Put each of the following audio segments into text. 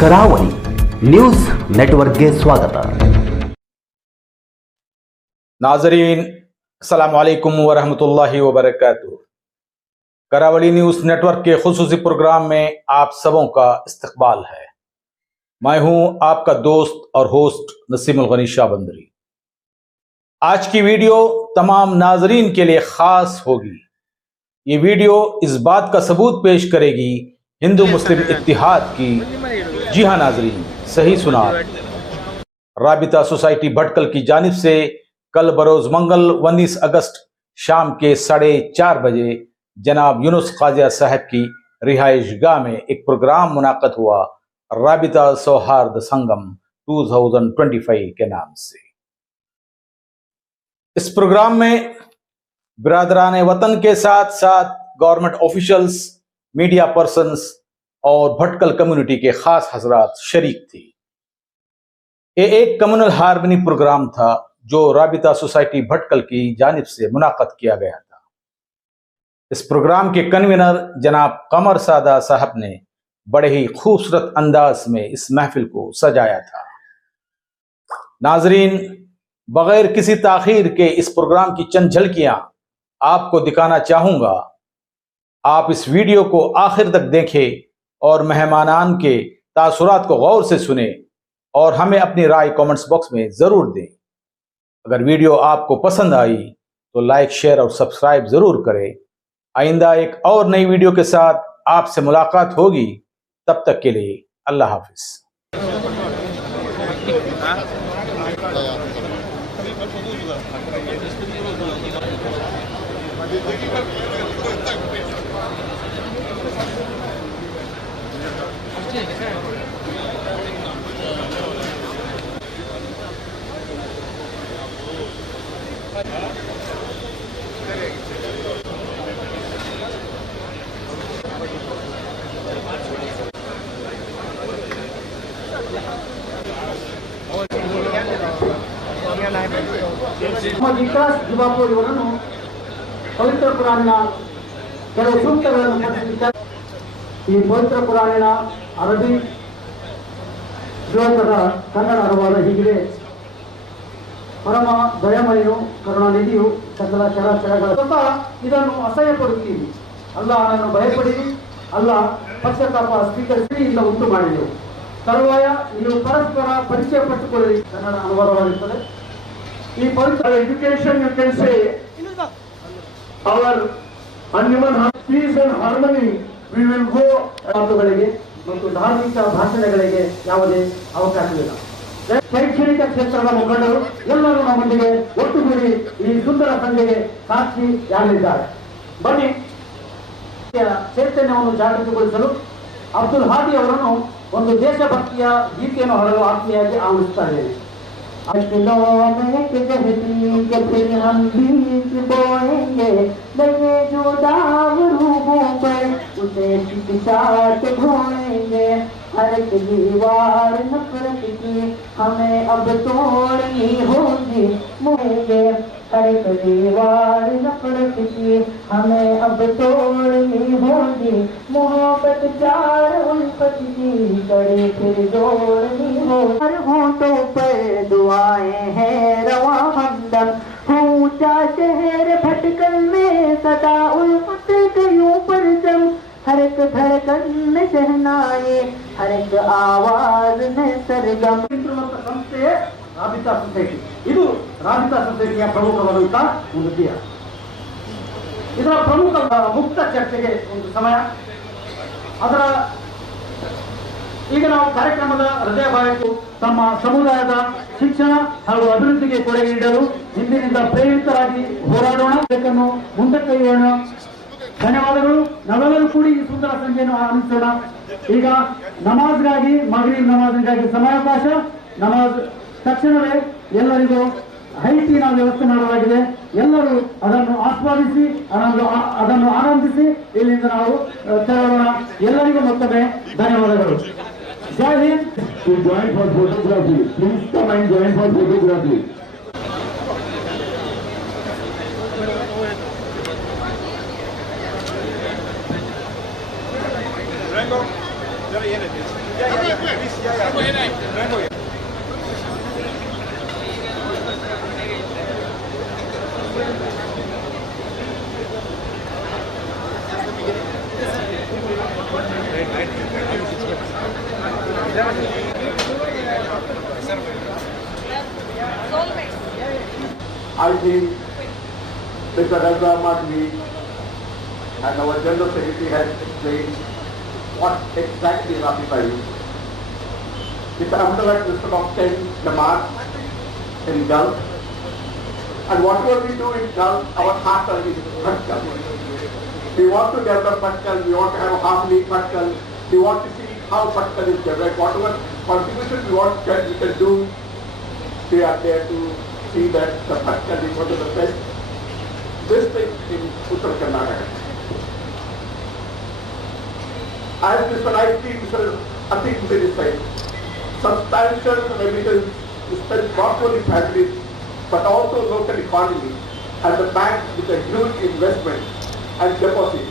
ಕರಾವಳಿ ನ್ಯೂಸ್ ನೆಟ್ವರ್ಕ್ಗೆ ಸ್ವಾಗತ. नाजरीन अस्सलाम वालेकुम वरहमतुल्लाहि वबरकातुहू। करावली न्यूज़ नेटवर्क के खुसूसी प्रोग्राम में आप सबों का इस्तकबाल है। मैं हूं आपका दोस्त और होस्ट नसीमुल गनी शाहबंदरी। आज की वीडियो तमाम नाजरीन के लिए ख़ास होगी। ये वीडियो इस बात का सबूत पेश करेगी हिंदू मुस्लिम इत्तिहाद की। जी हाँ नाजरीन, सही सुना। राबिता सोसाइटी भटकल की जानिब से कल बरोज मंगल 19 अगस्त शाम के 4:30 बजे जनाब यूनुस क़ाज़िया साहब की रिहाइश गाह में एक प्रोग्राम मुनाक़द हुआ, राबिता सौहार्द संगम 2025 के नाम से। इस प्रोग्राम में बिरादरान वतन के साथ साथ गवर्नमेंट ऑफिशियल्स, मीडिया पर्सन्स और भटकल कम्युनिटी के खास हजरात शरीक थी। ये एक कम्युनल हार्मनी प्रोग्राम था जो राबिता सोसाइटी भटकल की जानिब से मुनाक़द किया गया था। इस प्रोग्राम के कन्वीनर जनाब कमर सादा साहब ने बड़े ही खूबसूरत अंदाज में इस महफिल को सजाया था। नाजरीन, बगैर किसी ताखीर के इस प्रोग्राम की चंद झलकियां आपको दिखाना चाहूँगा। आप इस वीडियो को आखिर तक देखें और मेहमानान के तासुरात को गौर से सुने और हमें अपनी राय कमेंट्स बॉक्स में ज़रूर दें। अगर वीडियो आपको पसंद आई तो लाइक, शेयर और सब्सक्राइब ज़रूर करें। आइंदा एक और नई वीडियो के साथ आपसे मुलाकात होगी। तब तक के लिए अल्लाह हाफिज़। ವಿಕಾಸ್ ಜುಬಾಪುರ್ ಇವರನ್ನು ಪವಿತ್ರ ಕುರಾನಿನ ಕೆಲವು ಸೂಕ್ತಗಳನ್ನು ಪಠಿಸಿದ್ದಾರೆ. ಈ ಪವಿತ್ರ ಕುರಾನಿನ ಅರಬಿ ಶ್ಲೋಕದ ಕನ್ನಡ ಅನುವಾದ ಹೀಗಿದೆ: ಪರಮ ದಯಮಯನು ಕರುಣಾನಿಧಿಯು ಸಕಲ ಚರಾಚರಗಳ ಇದನ್ನು ಅಸಹ್ಯ ಪಡುತ್ತೀರಿ. ಅಲ್ಲಾಹನನ್ನು ಭಯಪಡಿರಿ. ಅಲ್ಲಾಹ್ ಪಶ್ಚಾತ್ತಾಪ ಸ್ವೀಕರಿಸಿಯಿಂದ ಉಂಟು ಮಾಡಿದೆವು. ತರುವಾಯ ನೀವು ಪರಸ್ಪರ ಪರಿಚಯ ಪಟ್ಟುಕೊಳ್ಳಿ. ಕನ್ನಡ ಅನುವಾದವಾಗಿರುತ್ತದೆ. ಈ ಪವಿತ್ರ education you can say our ಅನ್ಯುಮನ್ peace and harmony we will go. ಮಾತುಗಳಿಗೆ ಮತ್ತು ಧಾರ್ಮಿಕ ಭಾಷಣಗಳಿಗೆ ಯಾವುದೇ ಅವಕಾಶವಿಲ್ಲ. ಶೈಕ್ಷಣಿಕ ಕ್ಷೇತ್ರದ ಮುಖಂಡರು ಎಲ್ಲರೂ ನಮ್ಮೊಂದಿಗೆ ಒಟ್ಟುಗೂಡಿ ಈ ಸುಂದರ ಸಂಜೆಗೆ ಸಾಕ್ಷಿಯಾಗಲಿದ್ದಾರೆ. ಬನ್ನಿ, ಚೈತನ್ಯವನ್ನು ಜಾಗೃತಿಗೊಳಿಸಲು ಅಬ್ದುಲ್ ಹಾದಿ ಅವರನ್ನು ಒಂದು ದೇಶಭಕ್ತಿಯ ಗೀತೆಯನ್ನು ಹೊರಲು ಆತ್ಮೀಯಾಗಿ ಆಹ್ವಾನಿಸ್ತಾ ಇದ್ದೇನೆ. हर एक दीवार नफरत की हमें अब तोड़नी होगी मुझे। हर एक दीवार नफरत की हमें अब तोड़नी होगी। मोहब्बत प्यार उल्फत की कड़ी फिर जोड़नी होगी। हर होठों पर दुआएं हैं रवा हमदम। ऊंचा शहर भटकल में सदा उल्फत कयूं पर जम। हर एक धड़कन में शहनाए, हर एक आवाज में सरगम. ಸಂಸ್ಥೆ ರಾಬಿತಾ ಸೊಸೈಟಿ. ಇದು ರಾಬಿತಾ ಸೊಸೈಟಿಯ ಪ್ರಮುಖವಾದಂತಹ ಒಂದು ಧ್ಯೇಯ. ಇದರ ಪ್ರಮುಖ ಮುಕ್ತ ಚರ್ಚೆಗೆ ಒಂದು ಸಮಯ. ಅದರ ಈಗ ನಾವು ಕಾರ್ಯಕ್ರಮದ ಹೃದಯಭಾಗಕ್ಕೂ ತಮ್ಮ ಸಮುದಾಯದ ಶಿಕ್ಷಣ ಹಾಗೂ ಅಭಿವೃದ್ಧಿಗೆ ಕೊಡುಗೆ ನೀಡಲು ಇಂದಿನಿಂದ ಪ್ರೇರಿತರಾಗಿ ಹೋರಾಡೋಣ, ಇದನ್ನು ಮುಂದಕ್ಕೊಯ್ಯೋಣ. ಧನ್ಯವಾದಗಳು. ನಾವೆಲ್ಲರೂ ಕೂಡಿ ಈ ಸುಂದರ ಸಂಜೆಯನ್ನು ಆನಂದಿಸೋಣ. ಈಗ ನಮಾಜ್ಗಾಗಿ, ಮಗ್ರಿಬ್ ನಮಾಜ್ಗಾಗಿ ಸಮಯಾವಕಾಶ. ನಮಾಜ್ ತಕ್ಷಣವೇ ಎಲ್ಲರಿಗೂ ಹೈಟೀನ ವ್ಯವಸ್ಥೆ ಮಾಡಲಾಗಿದೆ. ಎಲ್ಲರೂ ಅದನ್ನು ಆಸ್ವಾದಿಸಿ ಅದನ್ನು ಆನಂದಿಸಿ ಇಲ್ಲಿಂದ ನಾವು ತೆರಳೋಣ. ಎಲ್ಲರಿಗೂ ಮತ್ತೊಮ್ಮೆ ಧನ್ಯವಾದಗಳು. ಜೈ Hind. To join for photography, please come and join for photography. Rango, jara ಏನಿದೆ I think Mr. Razza Madhvi and our General Secretary has explained what exactly is Rafi It's Ahmedabad system of 10 Jamaat in Gulf. And whatever we do in Gulf, our heart is Bhatkal. We want to develop Bhatkal, we want to have a harmony Bhatkal, we want to see how Bhatkal is developed, whatever contribution we want to we can do, we are there to see that the Bhatkal is one of the best districts in Uttar Karnataka. As Mr. Mr. Atik said, substantial remittance is spent not only families but also local economy and the bank with a huge investment and deposit.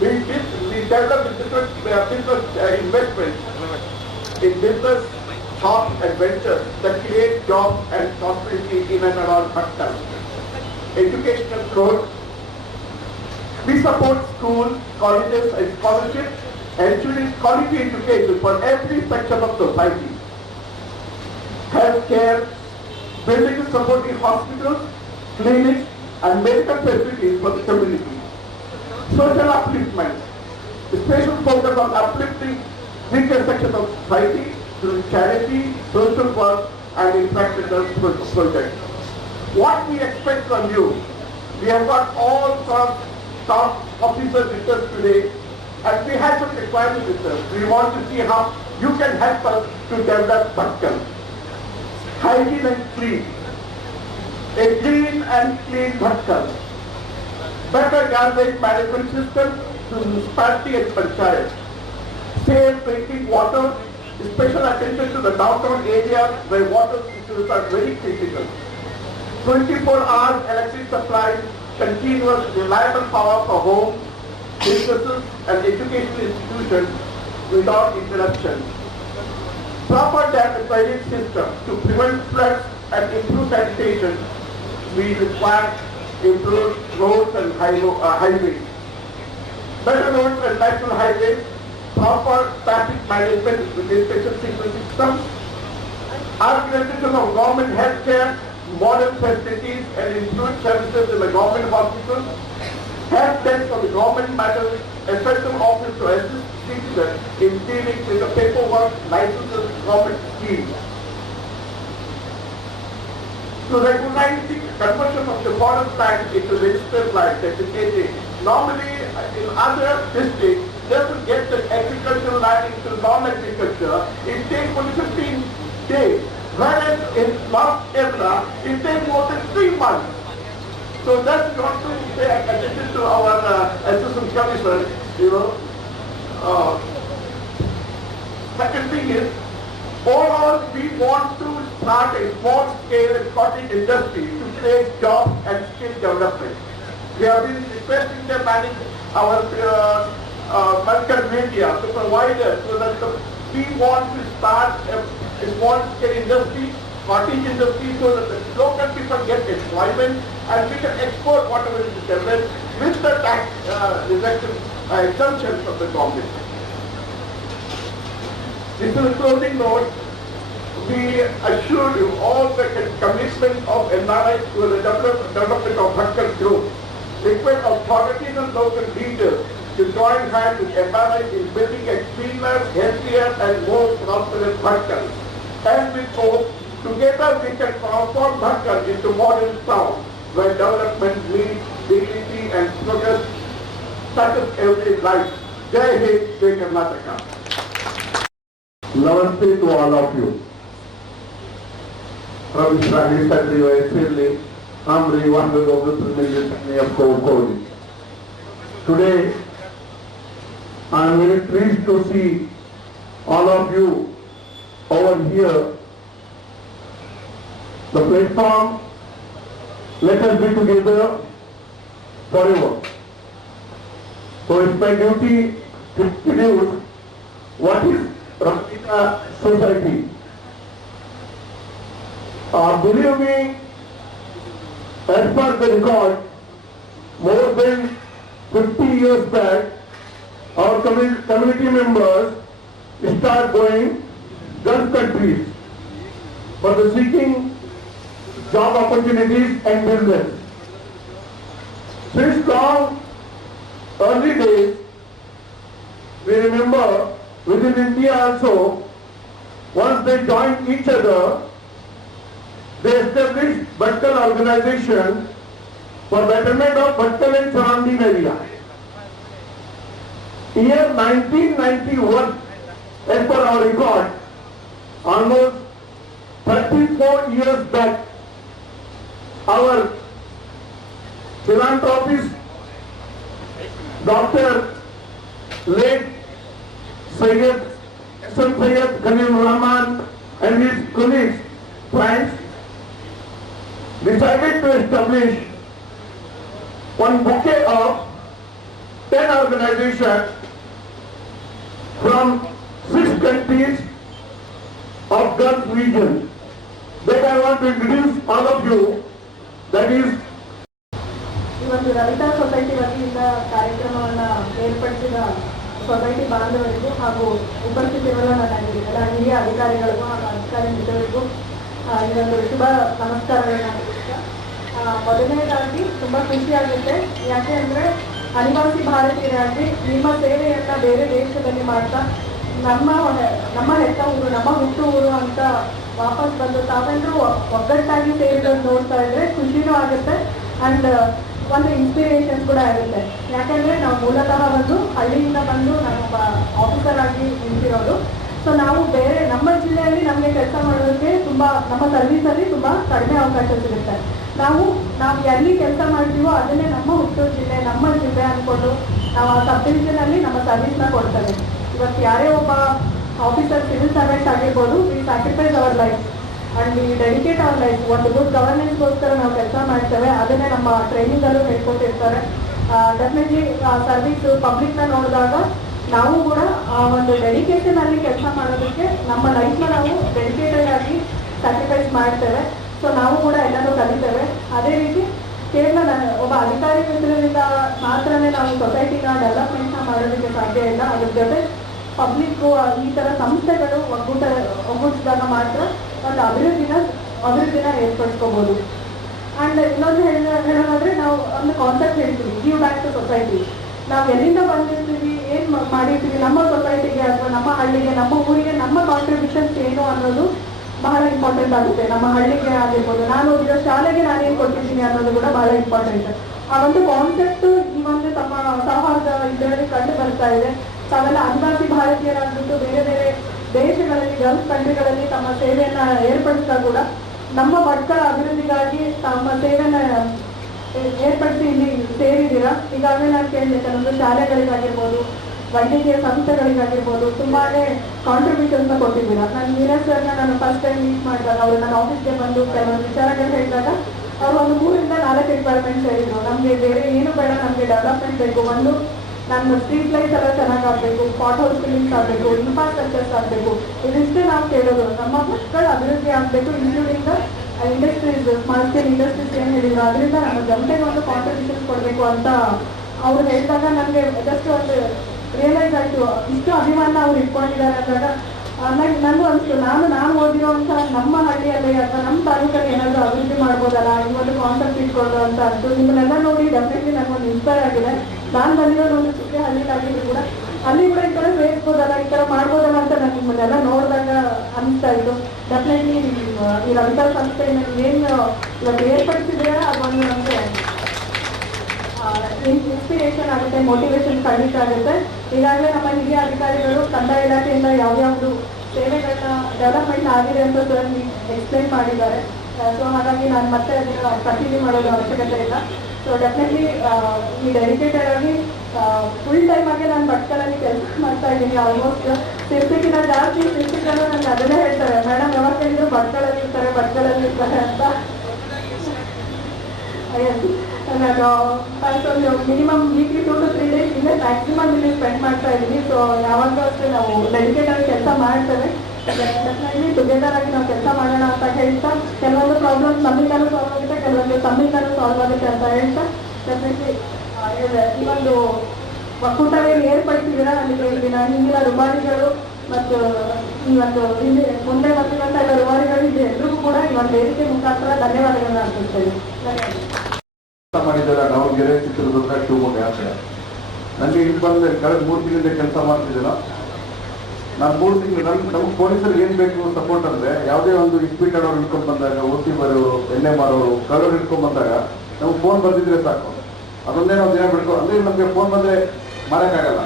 We develop business investment in business, jobs and ventures that create jobs and prosperity in and around Bhatkal. Educational growth. We support schools, colleges and scholarships, ensuring quality education for every section of society. Healthcare, building and supporting hospitals, clinics and medical facilities for the community. Social upliftment, special focus on uplifting weaker sections of society through charity, social work and infrastructure projects. What we expect from you, we have got all sorts of top officers with us today and we have some requirements with us. We want to see how you can help us to develop Bhatkal. Hygiene and clean. A clean and clean Bhatkal. Better garbage management system to municipality and panchayat. Safe drinking water, special attention to the downtown area where water issues are very critical. 24 hours electric supply, continuous reliable power for homes, businesses and educational institutions without interruption. Proper drainage system to prevent floods and improve sanitation. We require improved roads and highways. Better roads and national highways, proper traffic management with a special signal system, organization of government health care, modern facilities and improved services in the government hospitals, help desk of the government matters, effective office to assist citizens in dealing with the paperwork, licenses, government schemes. To recognize the conversion of the forest land into registered land, that is AJ. Normally in other districts, they will get the agricultural land into non-agriculture. It takes only 15 days. Whereas in North Kerala, it takes more than 3 months. So that's got to pay attention to our assistant commissioner, Second thing is, overall we want to start a small scale cottage industry to create jobs and skill development. We have been requesting them manage our medical media to provide us so that we want to start a small scale industry, cottage industry, so that the local people get employment and we can export whatever is developed with the tax exemption from the government. This is a closing note. We assure you all the commitment of NRI to the development of Bhatkal growth. Request authorities and local leaders to join hands with NRI in building a cleaner, healthier and more prosperous Bhatkal. And we hope together we can transform Bhatkal into modern town where development meets dignity and progress touches every life. Jai Hind, Jai Karnataka. Namaste to all of you. From Israeli Secretary Vaisili, I'm Rivanda Govindra of Kohli. Today, I am very pleased to see all of you over here. The platform, let us be together forever. So it's my duty to introduce what is Ramita Society. Believe me, as per the record, more than 50 years back, our community members start going Gulf countries for the seeking job opportunities and business. Since long early days, we remember within India also, once they joined each other, they established Bhatkal organization for betterment of Bhatkal and surrounding area. Year 1991, as per our record, almost 34 years back, our philanthropist, Dr. late Sayyid Khalil Rahman and his colleagues, friends, decided to establish one bouquet of 10 organizations from 6 countries of Gulf region. That I want to introduce all of you. That is ಇವತ್ತು Ravitha society ವತಿಯಿಂದ ಕಾರ್ಯಕ್ರಮವನ್ನು ಏರ್ಪಡಿಸಿದ society ಬಾಂಧವರಿಗೂ ಹಾಗೂ ಉಪಸ್ಥಿತಿರುವ ಎಲ್ಲ ಹಿರಿಯ ಅಧಿಕಾರಿಗಳಿಗೂ ಹಾಗೂ ಅಧಿಕಾರಿ ಮಿತ್ರರಿಗೂ ಇದೊಂದು ಶುಭ ನಮಸ್ಕಾರಗಳನ್ನ ತಿಳಿಸ್ತಾ, ಮೊದಲನೇದಾಗಿ ತುಂಬ ಖುಷಿಯಾಗುತ್ತೆ. ಯಾಕೆ ಅಂದರೆ ಅನಿವಾಸಿ ಭಾರತೀಯರಾಗಿ ನಿಮ್ಮ ಸೇವೆಯನ್ನು ಬೇರೆ ದೇಶದಲ್ಲಿ ಮಾಡ್ತಾ ನಮ್ಮ ಹೆತ್ತ ಊರು, ನಮ್ಮ ಹುಟ್ಟು ಊರು ಅಂತ ವಾಪಸ್ ಬಂದು ತಾವೆಲ್ಲರೂ ಒಗ್ಗಟ್ಟಾಗಿ ಸೇರಿರೋದು ನೋಡ್ತಾ ಇದ್ರೆ ಖುಷಿನೂ ಆಗುತ್ತೆ ಆ್ಯಂಡ್ ಒಂದು ಇನ್ಸ್ಪಿರೇಷನ್ ಕೂಡ ಆಗುತ್ತೆ. ಯಾಕಂದರೆ ನಾವು ಮೂಲತಃ ಒಂದು ಹಳ್ಳಿಯಿಂದ ಬಂದು ನಾನೊಬ್ಬ ಆಫೀಸರ್ ಆಗಿ ನಿಂತಿರೋದು. ಸೊ ನಾವು ಬೇರೆ ನಮ್ಮ ಜಿಲ್ಲೆಯಲ್ಲಿ ನಮಗೆ ಕೆಲಸ ಮಾಡೋದಕ್ಕೆ ತುಂಬ ನಮ್ಮ ಸರ್ವಿಸಲ್ಲಿ ತುಂಬ ಕಡಿಮೆ ಅವಕಾಶ ಸಿಗುತ್ತೆ. ನಾವು ಎಲ್ಲಿ ಕೆಲಸ ಮಾಡ್ತೀವೋ ಅದನ್ನೇ ನಮ್ಮ ಹುಟ್ಟೂರು ಜಿಲ್ಲೆ, ನಮ್ಮ ಜಿಲ್ಲೆ ಅಂದ್ಕೊಂಡು ನಾವು ಆ ಸಬ್ ಡಿವಿಷನಲ್ಲಿ ನಮ್ಮ ಸರ್ವಿಸ್ನ ಕೊಡ್ತೇವೆ. ಇವತ್ತು ಯಾರೇ ಒಬ್ಬ ಆಫೀಸರ್, ಸಿವಿಲ್ ಸರ್ವೆಂಟ್ ಆಗಿರ್ಬೋದು, we sacrifice our life and we dedicate our life. ಒಂದು ಗುಡ್ ಗವರ್ನೆನ್ಸ್ಗೋಸ್ಕರ ನಾವು ಕೆಲಸ ಮಾಡ್ತೇವೆ. ಅದನ್ನೇ ನಮ್ಮ ಟ್ರೈನಿಂಗಲ್ಲೂ ಹೇಳ್ಕೊಟ್ಟಿರ್ತಾರೆ. ಡೆಫಿನೆಟ್ಲಿ ಸರ್ವಿಸು ಪಬ್ಲಿಕ್ನ ನೋಡಿದಾಗ ನಾವು ಕೂಡ ಒಂದು ಡೆಡಿಕೇಶನಲ್ಲಿ ಕೆಲಸ ಮಾಡೋದಕ್ಕೆ ನಮ್ಮ ಲೈಫ್ನ ನಾವು ಡೆಡಿಕೇಟೆಡ್ ಆಗಿ ಸ್ಯಾಕ್ರಿಫೈಸ್ ಮಾಡ್ತೇವೆ. ಸೊ ನಾವು ಕೂಡ ಎಲ್ಲರೂ ಕಲಿತೇವೆ. ಅದೇ ರೀತಿ ಕೇವಲ ಒಬ್ಬ ಅಧಿಕಾರಿ ಮಿತ್ರರಿಂದ ಮಾತ್ರನೇ ನಾವು ಸೊಸೈಟಿನ ಡೆವಲಪ್ಮೆಂಟ್ನ ಮಾಡೋದಕ್ಕೆ ಸಾಧ್ಯ ಇಲ್ಲ. ಅದ್ರ ಜೊತೆ ಪಬ್ಲಿಕ್ಕು ಈ ಥರ ಸಂಸ್ಥೆಗಳು ಒಗ್ಗೂಡಿಸಿದಾಗ ಮಾತ್ರ ಒಂದು ಅಭಿವೃದ್ಧಿನ ಏರ್ಪಡಿಸ್ಕೋಬೋದು. ಆ್ಯಂಡ್ ಇನ್ನೊಂದು ಹೇಳೋದಾದರೆ ನಾವು ಒಂದು ಕಾನ್ಸೆಪ್ಟ್ ಹೇಳ್ತೀವಿ, ಗಿವ್ ಬ್ಯಾಕ್ ಟು ಸೊಸೈಟಿ. ನಾವು ಎಲ್ಲಿಂದ ಬಂದಿರ್ತೀವಿ, ಏನು ಮಾಡಿರ್ತೀವಿ, ನಮ್ಮ ಸೊಸೈಟಿಗೆ ಅಥವಾ ನಮ್ಮ ಹಳ್ಳಿಗೆ, ನಮ್ಮ ಊರಿಗೆ ನಮ್ಮ ಕಾಂಟ್ರಿಬ್ಯೂಷನ್ಸ್ ಏನು ಅನ್ನೋದು ಬಹಳ ಇಂಪಾರ್ಟೆಂಟ್ ಆಗುತ್ತೆ. ನಮ್ಮ ಹಳ್ಳಿಗೆ ಆಗಿರ್ಬೋದು, ನಾನು ಓದಿರೋ ಶಾಲೆಗೆ ನಾನೇನು ಕೊಟ್ಟಿದ್ದೀನಿ ಅನ್ನೋದು ಕೂಡ ಬಹಳ ಇಂಪಾರ್ಟೆಂಟ್. ಆ ಒಂದು ಕಾನ್ಸೆಪ್ಟು ಈ ಒಂದು ತಮ್ಮ ಸೌಹಾರ್ದ ಇದರಲ್ಲಿ ಕಂಡು ಬರ್ತಾ ಇದೆ. ತಾವೆಲ್ಲ ಆದಿವಾಸಿ ಭಾರತೀಯರಾಗ್ಬಿಟ್ಟು ಬೇರೆ ಬೇರೆ ದೇಶಗಳಲ್ಲಿ, ಗಲ್ಫ್ ಕಂಟ್ರಿಗಳಲ್ಲಿ ತಮ್ಮ ಸೇವೆಯನ್ನು ಏರ್ಪಡಿಸಿದಾಗ ಕೂಡ ನಮ್ಮ ಮಕ್ಕಳ ಅಭಿವೃದ್ಧಿಗಾಗಿ ತಮ್ಮ ಸೇವೆಯನ್ನು ಏರ್ಪಡಿಸಿ ಇಲ್ಲಿ ಸೇರಿದ್ದೀರಾ. ಈಗಾಗಲೇ ನಾನು ಕೇಳಬೇಕು, ನಮ್ಮದು ಶಾಲೆಗಳಿಗಾಗಿರ್ಬೋದು, ವೈದ್ಯಕೀಯ ಸಂಸ್ಥೆಗಳಿಗಾಗಿರ್ಬೋದು ತುಂಬಾ ಕಾಂಟ್ರಿಬ್ಯೂಷನ್ಸ್ನ ಕೊಟ್ಟಿದ್ದೀರಾ. ನಾನು ವೀರಸ್ ಸರ್ನ ನಾನು ಫಸ್ಟ್ ಟೈಮ್ ಮೀಟ್ ಮಾಡಿದಾಗ ಅವರು ನನ್ನ ಆಫೀಸ್ಗೆ ಬಂದು ಕೆಲವೊಂದು ವಿಚಾರಗಳು ಹೇಳಿದಾಗ ಅವರು ಒಂದು 3 ರಿಂದ 4 ರಿಕ್ವೈರ್ಮೆಂಟ್ಸ್ ಹೇಳಿದ್ರು. ನಮಗೆ ಬೇರೆ ಏನು ಬೇಡ, ನಮಗೆ ಡೆವಲಪ್ಮೆಂಟ್ ಬೇಕು. ಒಂದು, ನಮ್ಮ ಸ್ಟ್ರೀಟ್ ಲೈಟ್ಸ್ ಎಲ್ಲ ಚೆನ್ನಾಗಾಗಬೇಕು, ಪಾಟ್ ಹೌಸ್ ಫಿಲಿಂಗ್ಸ್ ಆಗಬೇಕು, ಇನ್ಫ್ರಾಸ್ಟ್ರಕ್ಚರ್ಸ್ ಆಗಬೇಕು. ಇದಿಷ್ಟೇ ನಾವು ಕೇಳೋದು. ನಮ್ಮ ಮಕ್ಕಳ ಅಭಿವೃದ್ಧಿ ಆಗಬೇಕು, including industries, small scale industries ಏನು ಹೇಳಿದ್ರು, ಅದರಿಂದ ನಮ್ಮ ಜನತೆಗೆ ಒಂದು ಕಾಂಟ್ರಿಬ್ಯೂಷನ್ಸ್ ಕೊಡಬೇಕು ಅಂತ ಅವ್ರು ಹೇಳಿದಾಗ ನನಗೆ ಜಸ್ಟ್ ಒಂದು ರಿಯಲೈಸ್ ಆಯಿತು, ಇಷ್ಟು ಅಭಿಮಾನ ಅವ್ರು ಇಟ್ಕೊಂಡಿದ್ದಾರೆ ಅಂದಾಗ ನನಗೂ ಅನಿಸ್ತು, ನಾನು ಓದಿರೋಂಥ ನಮ್ಮ ಹಳ್ಳಿಯಲ್ಲಿ ಅಥವಾ ನಮ್ಮ ತಾಲೂಕಲ್ಲಿ ಏನಾದರೂ ಅಭಿವೃದ್ಧಿ ಮಾಡ್ಬೋದಲ್ಲ, ಈ ಒಂದು ಕಾನ್ಸೆಪ್ಟ್ ಇಟ್ಕೊಂಡು ಅಂತ ಅಂತು. ನಿಮ್ಮನ್ನೆಲ್ಲ ನೋಡಿ ಡೆಫಿನೆಟ್ಲಿ ನನಗೊಂದು ಇನ್ಸ್ಪೈರ್ ಆಗಿದೆ. ನಾನು ಬಂದಿರೋದು ಒಂದು ಚಿಕ್ಕ ಹಳ್ಳಿಗಾಗಿದ್ರು ಕೂಡ ಅಲ್ಲಿ ಕೂಡ ಈ ಥರ ಸೇರಿಸ್ಬೋದಲ್ಲ, ಈ ಥರ ಮಾಡ್ಬೋದಲ್ಲ ಅಂತ ನಾನು ನಿಮ್ಮನ್ನೆಲ್ಲ ನೋಡಿದಾಗ ಅನಿಸ್ತಾ ಇತ್ತು. ಡೆಫಿನೆಟ್ಲಿ ಈ ರವಿತಾ ಸಂಸ್ಥೆಯನ್ನು ಏನು ಇವತ್ತು ಏರ್ಪಡಿಸಿದ್ರೆ ಅದೊಂದು ನಮಗೆ ಇನ್ಸ್ಪಿರೇಷನ್ ಆಗುತ್ತೆ, ಮೋಟಿವೇಶನ್ ಖಂಡಿತ ಆಗುತ್ತೆ. ಈಗಾಗಲೇ ನಮ್ಮ ಹಿರಿಯ ಅಧಿಕಾರಿಗಳು ಕಂದಾಯ ಇಲಾಖೆಯಿಂದ ಯಾವ್ಯಾವುದು ಸೇವೆಗಳನ್ನ ಡೆವಲಪ್ಮೆಂಟ್ ಆಗಿದೆ ಅಂತ ಸರ್ ಎಕ್ಸ್ಪ್ಲೇನ್ ಮಾಡಿದ್ದಾರೆ. ಸೊ ಹಾಗಾಗಿ ನಾನು ಮತ್ತೆ ಅದನ್ನು ಕಂಟಿನ್ಯೂ ಮಾಡೋದು ಅವಶ್ಯಕತೆ ಇಲ್ಲ. ಸೊ ಡೆಫಿನೆಟ್ಲಿ ಈ ಡೆಡಿಕೇಟೆಡ್ ಆಗಿ ಫುಲ್ ಟೈಮ್ ಆಗಿ ನಾನು ಭಟ್ಕಲಲ್ಲಿ ಕೆಲಸ ಮಾಡ್ತಾ ಇದ್ದೀನಿ. ಆಲ್ಮೋಸ್ಟ್ ಸಿರ್ಸಿಗಿನ ಜಾಸ್ತಿ ಸಿರ್ಸಿಗಳು ನನಗೆ ಅದನ್ನೇ ಹೇಳ್ತಾರೆ, ಮೇಡಮ್ ಯಾವಾಗ ಹೇಳಿದ್ರು ಭಟ್ಕಲಲ್ಲಿ ಇರ್ತಾರೆ ಅಂತ. ಮಿನಿಮಮ್ ವೀಕ್ಲಿ 2 to 3 days ಇಲ್ಲೇ ಮ್ಯಾಕ್ಸಿಮಮ್ ಇಲ್ಲಿ ಸ್ಪೆಂಡ್ ಮಾಡ್ತಾ ಇದ್ದೀವಿ. ಸೊ ಯಾವಾಗಲೂ ಅಷ್ಟೇ ನಾವು ಡೆಡಿಕೇಟ್ ಆಗಿ ಕೆಲಸ ಮಾಡ್ತೇವೆ. ಡೆಫಿನೆಟ್ಲಿ ಟುಗೆದರ್ ಆಗಿ ನಾವು ಕೆಲಸ ಮಾಡೋಣ ಅಂತ ಹೇಳ್ತಾ, ಕೆಲವೊಂದು ಪ್ರಾಬ್ಲಮ್ಸ್ ನಮ್ಮಿಂದಲೂ ಸಾಲ್ವ್ ಆಗುತ್ತೆ, ಕೆಲವೊಂದು ತಮ್ಮಿಂದಲೂ ಸಾಲ್ವ್ ಆಗುತ್ತೆ ಅಂತ ಹೇಳ್ತಾ, ಡೆಫಿನೆಟ್ಲಿ ಈ ಒಂದು ಒಕ್ಕೂಟವೇನು ಏರ್ಪಡಿಸಿದ್ದೀರಾ ಅಲ್ಲಿಗೆ ಹಿಂದಿನ ರುಮಾರಿಗಳು ಮತ್ತು ಈ ಒಂದು ಮುಂದೆ ಬರ್ತಿರುವಂಥ ಎಲ್ಲ ರುಮಾರಿಗಳು ಎಲ್ರಿಗೂ ಕೂಡ ಈ ಒಂದು ವೇದಿಕೆ ಮುಖಾಂತರ ಧನ್ಯವಾದಗಳನ್ನ ಅರ್ಪಿಸ್ತೇವೆ. ಮಾಡಿದ್ದಾರೆ ದಾವಣಗೆರೆ, ಚಿತ್ರದುರ್ಗ, ಶಿವಮೊಗ್ಗ ಆ ಕಡೆ. ನನಗೆ ಇಲ್ಲಿ ಬಂದ ಕಳೆದ 3 ತಿಂಗಳಿಂದ ಕೆಲಸ ಮಾಡ್ತಿದ್ದೀನೋ, ನಾನು 3 ತಿಂಗಳು ನಮ್ಗೆ ಪೊಲೀಸರಿಗೆ ಏನು ಬೇಕು ಸಪೋರ್ಟ್ ಅಂದರೆ, ಯಾವುದೇ ಒಂದು ಇಸ್ಪೀಟ್ ಆಡೋರು ಹಿಡ್ಕೊಂಡು ಬಂದಾಗ, ಓಸಿ ಬರೋರು, ಎಣ್ಣೆ ಮಾರೋರು, ಕಳ್ಳರು ಹಿಡ್ಕೊಂಡು ಬಂದಾಗ ನಮ್ಗೆ ಫೋನ್ ಬರ್ದಿದ್ರೆ ಸಾಕು. ಅದೊಂದೇ ನಾವು ದಿನ ಬಿಡ್ಕೊ ಅಂದರೆ ನಮಗೆ ಫೋನ್ ಬಂದರೆ ಮಾಡೋಕ್ಕಾಗಲ್ಲ.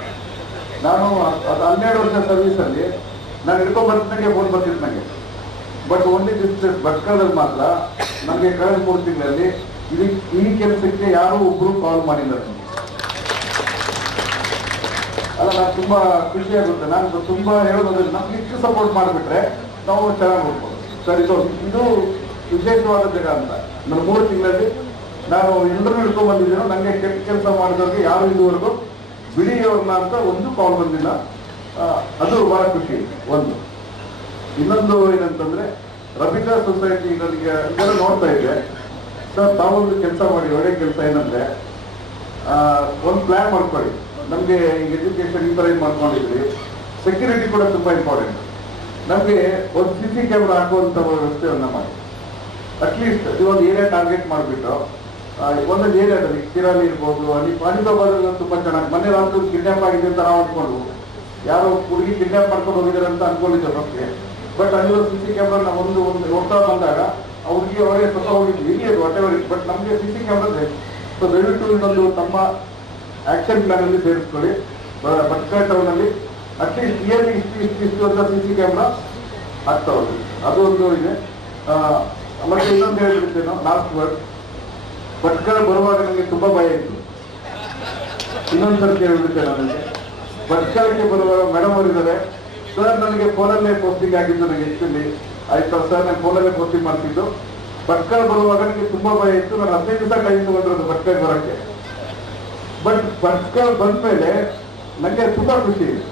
ನಾನು 12 ವರ್ಷ ಸರ್ವೀಸಲ್ಲಿ ನಾನು ಹಿಡ್ಕೊಂಡು ಬರ್ತಿದ್ದಂಗೆ ಫೋನ್ ಬರ್ತಿತ್ತು ನನಗೆ. ಬಟ್ ಓನ್ಲಿ ದಿಸ್ ಭಟ್ಕಳದಲ್ಲಿ ಮಾತ್ರ ನನಗೆ ಕಳೆದ 3 ತಿಂಗಳಲ್ಲಿ ಈ ಕೆಲಸಕ್ಕೆ ಯಾರೂ ಒಬ್ಬರು ಕಾಲ್ ಮಾಡಿಲ್ಲ. ಅಲ್ಲ, ನಾನು ತುಂಬ ಖುಷಿಯಾಗುತ್ತೆ. ನಾನು ತುಂಬ ಹೇಳೋದಂದ್ರೆ, ನಮ್ಗೆ ಇಷ್ಟು ಸಪೋರ್ಟ್ ಮಾಡಿಬಿಟ್ರೆ ನಾವು ಚೆನ್ನಾಗಿ ನೋಡ್ಬೋದು ಸರ್. ಇದು ವಿಶೇಷವಾದ ಜಾಗ ಅಂತ. ನಾನು 3 ತಿಂಗಳಲ್ಲಿ ನಾನು ಎಲ್ಲರೂ ಹಿಡ್ಕೊಂಡು ಬಂದಿದ್ದೀನೋ, ನನಗೆ ಕೆಟ್ಟ ಕೆಲಸ ಮಾಡಿದವ್ರಿಗೆ ಯಾರು ಇದುವರೆಗೂ ಬಿಡಿಯವ್ರನ್ನ ಅಂತ ಒಂದು ಕಾಲ್ ಬಂದಿಲ್ಲ. ಅದು ಬಹಳ ಖುಷಿ. ಒಂದು ಇನ್ನೊಂದು ಏನಂತಂದ್ರೆ, ರಬಿತಾ ಸೊಸೈಟಿ ನನಗೆ ಇದೆಲ್ಲ ನೋಡ್ತಾ ಇದ್ದೆ ಸರ್. ತಾವೊಂದು ಕೆಲಸ ಮಾಡಿ, ಒಳ್ಳೆ ಕೆಲಸ ಏನಂದ್ರೆ, ಒಂದು ಪ್ಲಾನ್ ಮಾಡ್ಕೊಳ್ಳಿ. ನಮಗೆ ಈಗ ಎಜುಕೇಶನ್ ಈ ಥರ ಇದು ಮಾಡ್ಕೊಂಡಿದ್ವಿ, ಸೆಕ್ಯೂರಿಟಿ ಕೂಡ ತುಂಬ ಇಂಪಾರ್ಟೆಂಟ್. ನಮಗೆ ಒಂದು CC ಕ್ಯಾಮ್ರಾ ಹಾಕುವಂಥ ವ್ಯವಸ್ಥೆಯನ್ನು ಮಾಡಿ. ಅಟ್ಲೀಸ್ಟ್ ಇದೊಂದು ಏರಿಯಾ ಟಾರ್ಗೆಟ್ ಮಾಡಿಬಿಟ್ಟು, ಒಂದೊಂದು ಏರಿಯಾದಲ್ಲಿ ಕಿರಾಲಿ ಇರ್ಬೋದು, ಅನಿತಾಬಾದಲ್ಲಿ ತುಂಬ ಚೆನ್ನಾಗಿ. ಮೊನ್ನೆ ರಾತ್ರಿ ಕಿಡ್ನಾಪ್ ಆಗಿದೆ ಅಂತ ನಾವು ಅಂದ್ಕೊಂಡು, ಯಾರೋ ಹುಡುಗಿ ಕಿಡ್ನಾಪ್ ಮಾಡ್ಕೊಂಡು ಹೋಗಿದ್ದಾರೆ ಅಂತ ಅನ್ಕೊಂಡಿದ್ದೆ ಫಸ್ಟ್ಗೆ. ಬಟ್ ಅಲ್ಲಿ CC ಕ್ಯಾಮ್ರಾ ಒಂದು ಹೋಗ್ತಾ ಬಂದಾಗ ಅವ್ರಿಗೆ ಅವರೇ ಸ್ವತಃ ಹೋಗಿದ್ವಿ, ಇಲ್ಲಿ ವಾಟೆವರ್. ಬಟ್ ನಮಗೆ CC ಕ್ಯಾಮ್ರಾ ಬೇಕು. ಸೊ ದಯವಿಟ್ಟು ಇನ್ನೊಂದು ತಮ್ಮ ಆಕ್ಷನ್ ಪ್ಲಾನ್ ಅಲ್ಲಿ ಸೇರಿಸ್ಕೊಳ್ಳಿ. ಭಟ್ಕಳ ಟೌನಲ್ಲಿ ಅಟ್ಲೀಸ್ಟ್ ಇಯರ್ಲಿ ಇಷ್ಟು ಅಂತ CC ಕ್ಯಾಮ್ರಾ ಆಗ್ತಾ ಹೋಗಿ. ಅದು ಒಂದು ಇದೆ. ಮತ್ತೆ ಇನ್ನೊಂದು ಹೇಳ್ಬಿಡ್ತೇನೆ, ಲಾಸ್ಟ್ ವರ್ಡ್. ಭಟ್ಕಳ ಬರುವಾಗ ನನಗೆ ತುಂಬ ಭಯ ಇತ್ತು. ಇನ್ನೊಂದ್ಸರ್ತಿ ಹೇಳ್ಬಿಡ್ತೇನೆ, ನನಗೆ ಭಟ್ಕಳಕ್ಕೆ ಬರುವಾಗ ಮೇಡಮ್ ಅವರಿದ್ದಾರೆ ಸರ್, ನನಗೆ ಫೋನಲ್ಲೇ ಪೋಸ್ಟಿಂಗ್ ಆಗಿದ್ದು. ನನಗೆ ಆ್ಯಕ್ಚುಲಿ ಆಯ್ತಾ ಸರ್, ನಾನು ಫೋನಲ್ಲೇ ಪೋಸ್ಟಿಂಗ್ ಮಾಡ್ತಿದ್ದು. ಭಟ್ಕಳ ಬರುವಾಗ ನನಗೆ ತುಂಬ ಭಯ ಇತ್ತು. ನಾನು 15 ದಿವಸ ಟೈಮ್ ತಗೊಂಡಿರೋದು ಭಟ್ಕಳಕ್ಕೆ ಬರೋಕ್ಕೆ. ಬಟ್ ಭಟ್ಕಳ ಬಂದ್ಮೇಲೆ ನನಗೆ ತುಂಬ ಖುಷಿ ಇದೆ.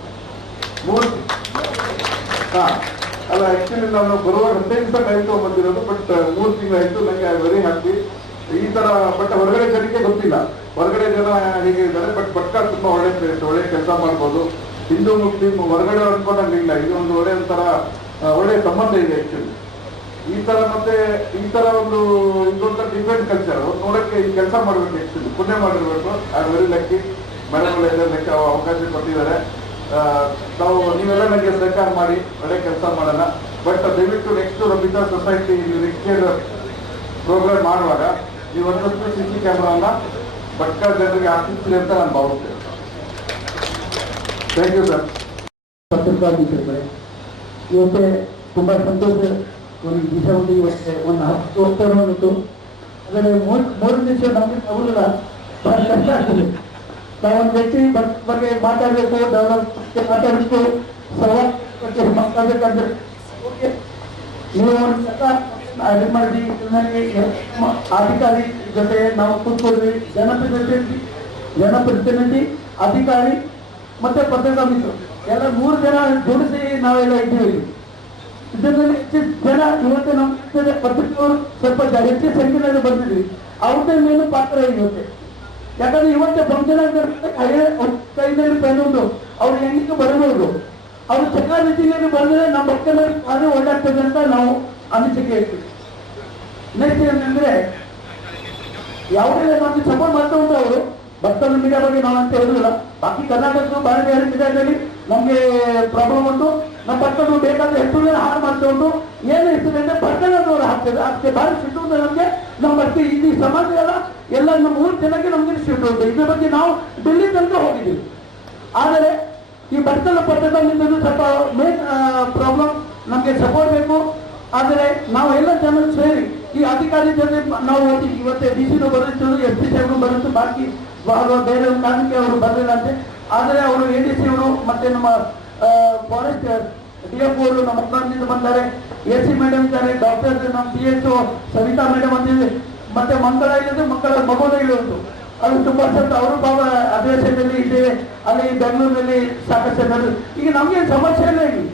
ಅಲ್ಲ, ಆ್ಯಕ್ಚುಲಿ ನಾನು ಬರುವಾಗ 15 ದಿವಸ ಟೈಮ್ ತಗೊಂಡ್ಬಂದಿರೋದು. ಬಟ್ 3 ತಿಂಗಳಾಯಿತು. ನನಗೆ ಐ ವೆರಿ ಹ್ಯಾಪಿ ಈ ಥರ. ಬಟ್ ಹೊರಗಡೆ ಜನಕ್ಕೆ ಗೊತ್ತಿಲ್ಲ, ಹೊರಗಡೆ ಜನ ಹೇಗೆ ಇದ್ದಾರೆ. ಬಟ್ ಭಟ್ಕಳ ತುಂಬ ಒಳ್ಳೆ ಪ್ಲೇಸ್, ಒಳ್ಳೆ ಕೆಲಸ ಮಾಡ್ಬೋದು. ಹಿಂದೂ ಮುಸ್ಲಿಂ ಹೊರಗಡೆ ಅನ್ಕೊಂಡಂಗಿಲ್ಲ. ಇದು ಒಂದು ಒಳ್ಳೆ ಒಂಥರ ಒಳ್ಳೆ ಸಂಬಂಧ ಇದೆ ಆ್ಯಕ್ಚುಲಿ. ಈ ಥರ ಮತ್ತೆ ಈ ಥರ ಒಂದು ಇದೊಂಥರ ಡಿಫ್ರೆಂಟ್ ಕಲ್ಚರ್ ನೋಡೋಕ್ಕೆ ಈ ಕೆಲಸ ಮಾಡಬೇಕು. ಆ್ಯಕ್ಚುಲಿ ಪುಣ್ಯ ಮಾಡಿರ್ಬೇಕು. I am very lucky. Madam ಎಲ್ಲ ಲೆಕ್ಕ ಅವಕಾಶ ಕೊಟ್ಟಿದ್ದಾರೆ. ನೀವೆಲ್ಲ ನನಗೆ ಸಹಕಾರ ಮಾಡಿ ಒಳ್ಳೆ ಕೆಲಸ ಮಾಡೋಣ. ಬಟ್ ದಯವಿಟ್ಟು next Rabita society next year program ಮಾಡುವಾಗ ನೀವು ಒಂದಷ್ಟು CC ಕ್ಯಾಮ್ರಾವನ್ನ ಭಟ್ಕಳ ಜನರಿಗೆ ಹಾಕಿಸ್ತೀರಿ ಅಂತ ನಾನು ಭಾವಿಸ್ತೇನೆ. Thank you sir. ಪತ್ರಿಕಾ ಮಿತ್ರಗಳೇ, ಇವತ್ತೇ ತುಂಬ ಸಂತೋಷ. ಒಂದು ದಿವಸ ಒಂದು 10 ವರ್ಷ ಬಂತು. ಆದರೆ 3 ದಿವಸ ನಮಗೆ ತಗೊಳ್ಳಲ್ಲ, ಬಹಳ ಕಷ್ಟ ಆಗ್ತದೆ. ನಾವೊಂದು ವ್ಯಕ್ತಿ ಬಗ್ಗೆ ಮಾತಾಡಬೇಕು, ಡೆವಲಪ್ ಮಾತಾಡಬೇಕು, ಸಂವಾದ ಮಾತಾಡಬೇಕಂದ್ರೆ ನೀವು ಒಂದು ಸರ್ಕಾರ ಮಾಡಿ ನನಗೆ ಅಧಿಕಾರಿ ಜೊತೆ ನಾವು ಕೂತ್ಕೊಳ್ವಿ. ಜನಪ್ರತಿನಿಧಿ, ಅಧಿಕಾರಿ ಮತ್ತೆ ಪತ್ರಿಕಾ ಮಿತ್ರರು ಎಲ್ಲ 3 ಜನ ಜೋಡಿಸಿ ನಾವೆಲ್ಲ ಇದ್ದೀವಿ. ಇದರಲ್ಲಿ ಹೆಚ್ಚು ಜನ ಇವತ್ತು ನಮ್ಮ ಪತ್ರಿಕೆಯವರು ಸ್ವಲ್ಪ ಹೆಚ್ಚು ಸಂಖ್ಯೆಯಲ್ಲಿ ಬಂದಿದ್ವಿ. ಅವ್ರದ್ದೇ ಮೇಲು ಪಾತ್ರ ಇವತ್ತೆ. ಯಾಕಂದ್ರೆ ಇವತ್ತೇ ಫಂಕ್ಷನ್ ಕೈನಲ್ಲಿ ಪೆನ್ ಉಂಟು, ಅವ್ರು ಹೆಂಗಿಗೆ ಬರಬಹುದು. ಅವ್ರು ಚಕಾರ ರೀತಿಯಲ್ಲಿ ಬಂದರೆ ನಮ್ಮ ಭಕ್ತರಲ್ಲಿ ಅದು ಒಳ್ಳಾಗ್ತದೆ ಅಂತ ನಾವು ಅನಿಸಿಕೆ ಇರ್ತೀವಿ. ನೆಕ್ಸ್ಟ್ ಏನಂದ್ರೆ, ಯಾವುದೇ ನಮ್ಗೆ ಸಪೋರ್ಟ್ ಮಾಡ್ತಾ ಉಂಟು ಅವರು. ಭಕ್ತರ ಮೀಡಿಯಾ ಬಗ್ಗೆ ನಾವು ಅಂತ ಹೇಳಿಲ್ಲ. ಬಾಕಿ ಕರ್ನಾಟಕದ ಬೇರೆ ಬೇರೆ ಮೀಡಿಯಾದಲ್ಲಿ ನಮಗೆ ಪ್ರಾಬ್ಲಮ್ ಉಂಟು. ನಮ್ಮ ಭಕ್ತರು ಬೇಕಾದ್ರೆ ಹೆಚ್ಚು ಜನ ಹಾಳು ಮಾಡ್ತಾ ಉಂಟು. ಏನು ಇರ್ತದೆ ಅಂದ್ರೆ ಭಕ್ತನವರು ಹಾಕ್ತದೆ. ಅದಕ್ಕೆ ಭಾರಿ ಸಿಟ್ಟು ಉಂಟು ನಮಗೆ. ನಮ್ಮ ಭಕ್ತಿ ಇಲ್ಲಿ ಸಮಾಜ ಎಲ್ಲ ನಮ್ಮ 3 ಜನಕ್ಕೆ ನಮಗೆ ಸಿಟ್ಟು ಉಂಟು. ಇದ್ರ ಬಗ್ಗೆ ನಾವು ಡೆಲ್ಲಿ ತನಕ ಹೋಗಿದ್ದೀವಿ. ಆದರೆ ಈ ಭಕ್ತರ ಪತ್ರದಲ್ಲಿ ಸ್ವಲ್ಪ ಮೇನ್ ಪ್ರಾಬ್ಲಮ್. ನಮಗೆ ಸಪೋರ್ಟ್ ಬೇಕು. ಆದರೆ ನಾವು ಎಲ್ಲ ಜನ ಸೇರಿ ಈ ಅಧಿಕಾರಿ ಜೊತೆ ನಾವು ಇವತ್ತೇ DC ಬರುತ್ತೋ, SP ಸಾಹೇಬರು ಬರುತ್ತೋ, ಬಾಕಿ ಬೇರೆ ಕಾರಣಕ್ಕೆ ಅವರು ಬರಲಿಲ್ಲ ಅಂತೆ. ಆದರೆ ಅವರು ADC ಅವರು ಮತ್ತೆ ನಮ್ಮ ಫಾರೆಸ್ಟ್ DF ಅವರು ನಮ್ಮ ಮಕ್ಕಳಿಂದ ಬಂದ್ದಾರೆ. AC ಮೇಡಮ್ ಇದ್ದಾರೆ, ಡಾಕ್ಟರ್ ನಮ್ಮ PHO ಸವಿತಾ ಮೇಡಮ್ ಅಂತಿದೆ. ಮತ್ತೆ ಮಂಗಳ ಇಲ್ಲದೆ ಮಕ್ಕಳ ಮಗುನೇ ಇರುವುದು. ಅದು ತುಂಬಾ ಸ್ವಲ್ಪ ಅವರು ಪಾಪ ಅಧಿವೇಶನದಲ್ಲಿ ಇದ್ದೇವೆ, ಅಲ್ಲಿ ಬೆಂಗಳೂರಿನಲ್ಲಿ ಸಾಕಷ್ಟು ಜನರು. ಈಗ ನಮ್ಗೆ ಸಮಸ್ಯೆ ಇಲ್ಲ, ಇಲ್ಲಿ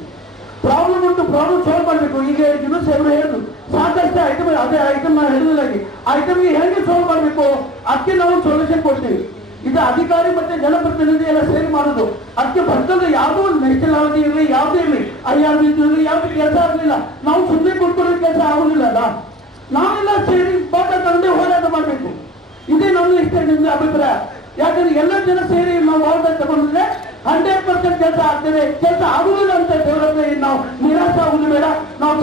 ಪ್ರಾಬ್ಲಮ್ ಉಂಟು, ಪ್ರಾಬ್ಲಮ್ ಸಾಲ್ವ್ ಮಾಡಬೇಕು. ಈಗ ಯೂನಿಸ್ ಅವರು ಹೇಳಿದ್ರು ಸಾಕಷ್ಟು ಐಟಮ್, ಅದೇ ಐಟಮ್ ನಾನು ಹೇಳಿದಾಗಿ ಐಟಮ್ಗೆ ಹೇಗೆ ಸಾಲ್ವ್ ಮಾಡಬೇಕು ಅದಕ್ಕೆ ನಾವು ಸೊಲ್ಯೂಷನ್ ಕೊಡ್ತೀವಿ. ಇದು ಅಧಿಕಾರಿ ಮತ್ತೆ ಜನಪ್ರತಿನಿಧಿ ಎಲ್ಲ ಸೇರಿ ಮಾಡೋದು. ಅದಕ್ಕೆ ಭಕ್ತರು ಯಾವುದೋ ಒಂದು ನ್ಯಾಷನಲ್ ಅವಧಿ ಇರಲಿ, ಯಾವುದೇ ಇರಲಿ, IR ಇರಲಿ, ಯಾವುದೇ ಕೆಲಸ ಆಗಲಿಲ್ಲ, ನಾವು ಸುಮ್ಮನೆ ಕೊಟ್ಕೊಳ್ಳೋ ಕೆಲಸ ಆಗುದಿಲ್ಲ ಅಲ್ಲ. ನಾವೆಲ್ಲ ಸೇರಿ ಪಾಠ ತಂದೆ ಹೋರಾಟ ಮಾಡಬೇಕು. ಇದೇ ನನ್ನ ಇಷ್ಟ, ನಿಮ್ಗೆ ಅಭಿಪ್ರಾಯ. ಯಾಕಂದ್ರೆ ಎಲ್ಲ ಜನ ಸೇರಿ ನಾವು ಹೋರಾಟ ತಗೊಂಡಿದ್ರೆ 100% ಕೆಲಸ ಆಗ್ತದೆ. ಕೆಲಸ ಆಗುದಿಲ್ಲ ಅಂತ ದೇವರತ್ರ ನಾವು ನಿರಾಶೆ ಆಗುದು ಬೇಡ, ನಾವು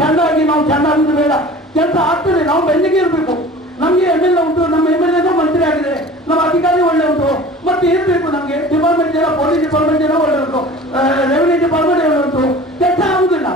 ಚೆನ್ನಾಗುದು ಬೇಡ. ಕೆಲಸ ಆಗ್ತದೆ, ನಾವು ಬೆನ್ನಿಗೆ ಇರಬೇಕು. ನಮ್ಗೆ MLA ಉಂಟು, ನಮ್ಮ MLA ಮಂತ್ರಿ ಆಗಿದ್ದಾರೆ, ನಮ್ಮ ಅಧಿಕಾರಿ ಒಳ್ಳೆ ಉಂಟು, ಮತ್ತೆ ಇರಬೇಕು. ನಮ್ಗೆ ಡಿಪಾರ್ಟ್ಮೆಂಟ್ ಜನ, ಪೊಲೀಸ್ ಡಿಪಾರ್ಟ್ಮೆಂಟ್ ಜನ ಒಳ್ಳೆ ಉಂಟು, ರೆವಿನ್ಯೂ ಡಿಪಾರ್ಟ್ಮೆಂಟ್ ಒಳ್ಳೆ ಉಂಟು. ಕೆಲಸ ಆಗುದಿಲ್ಲ.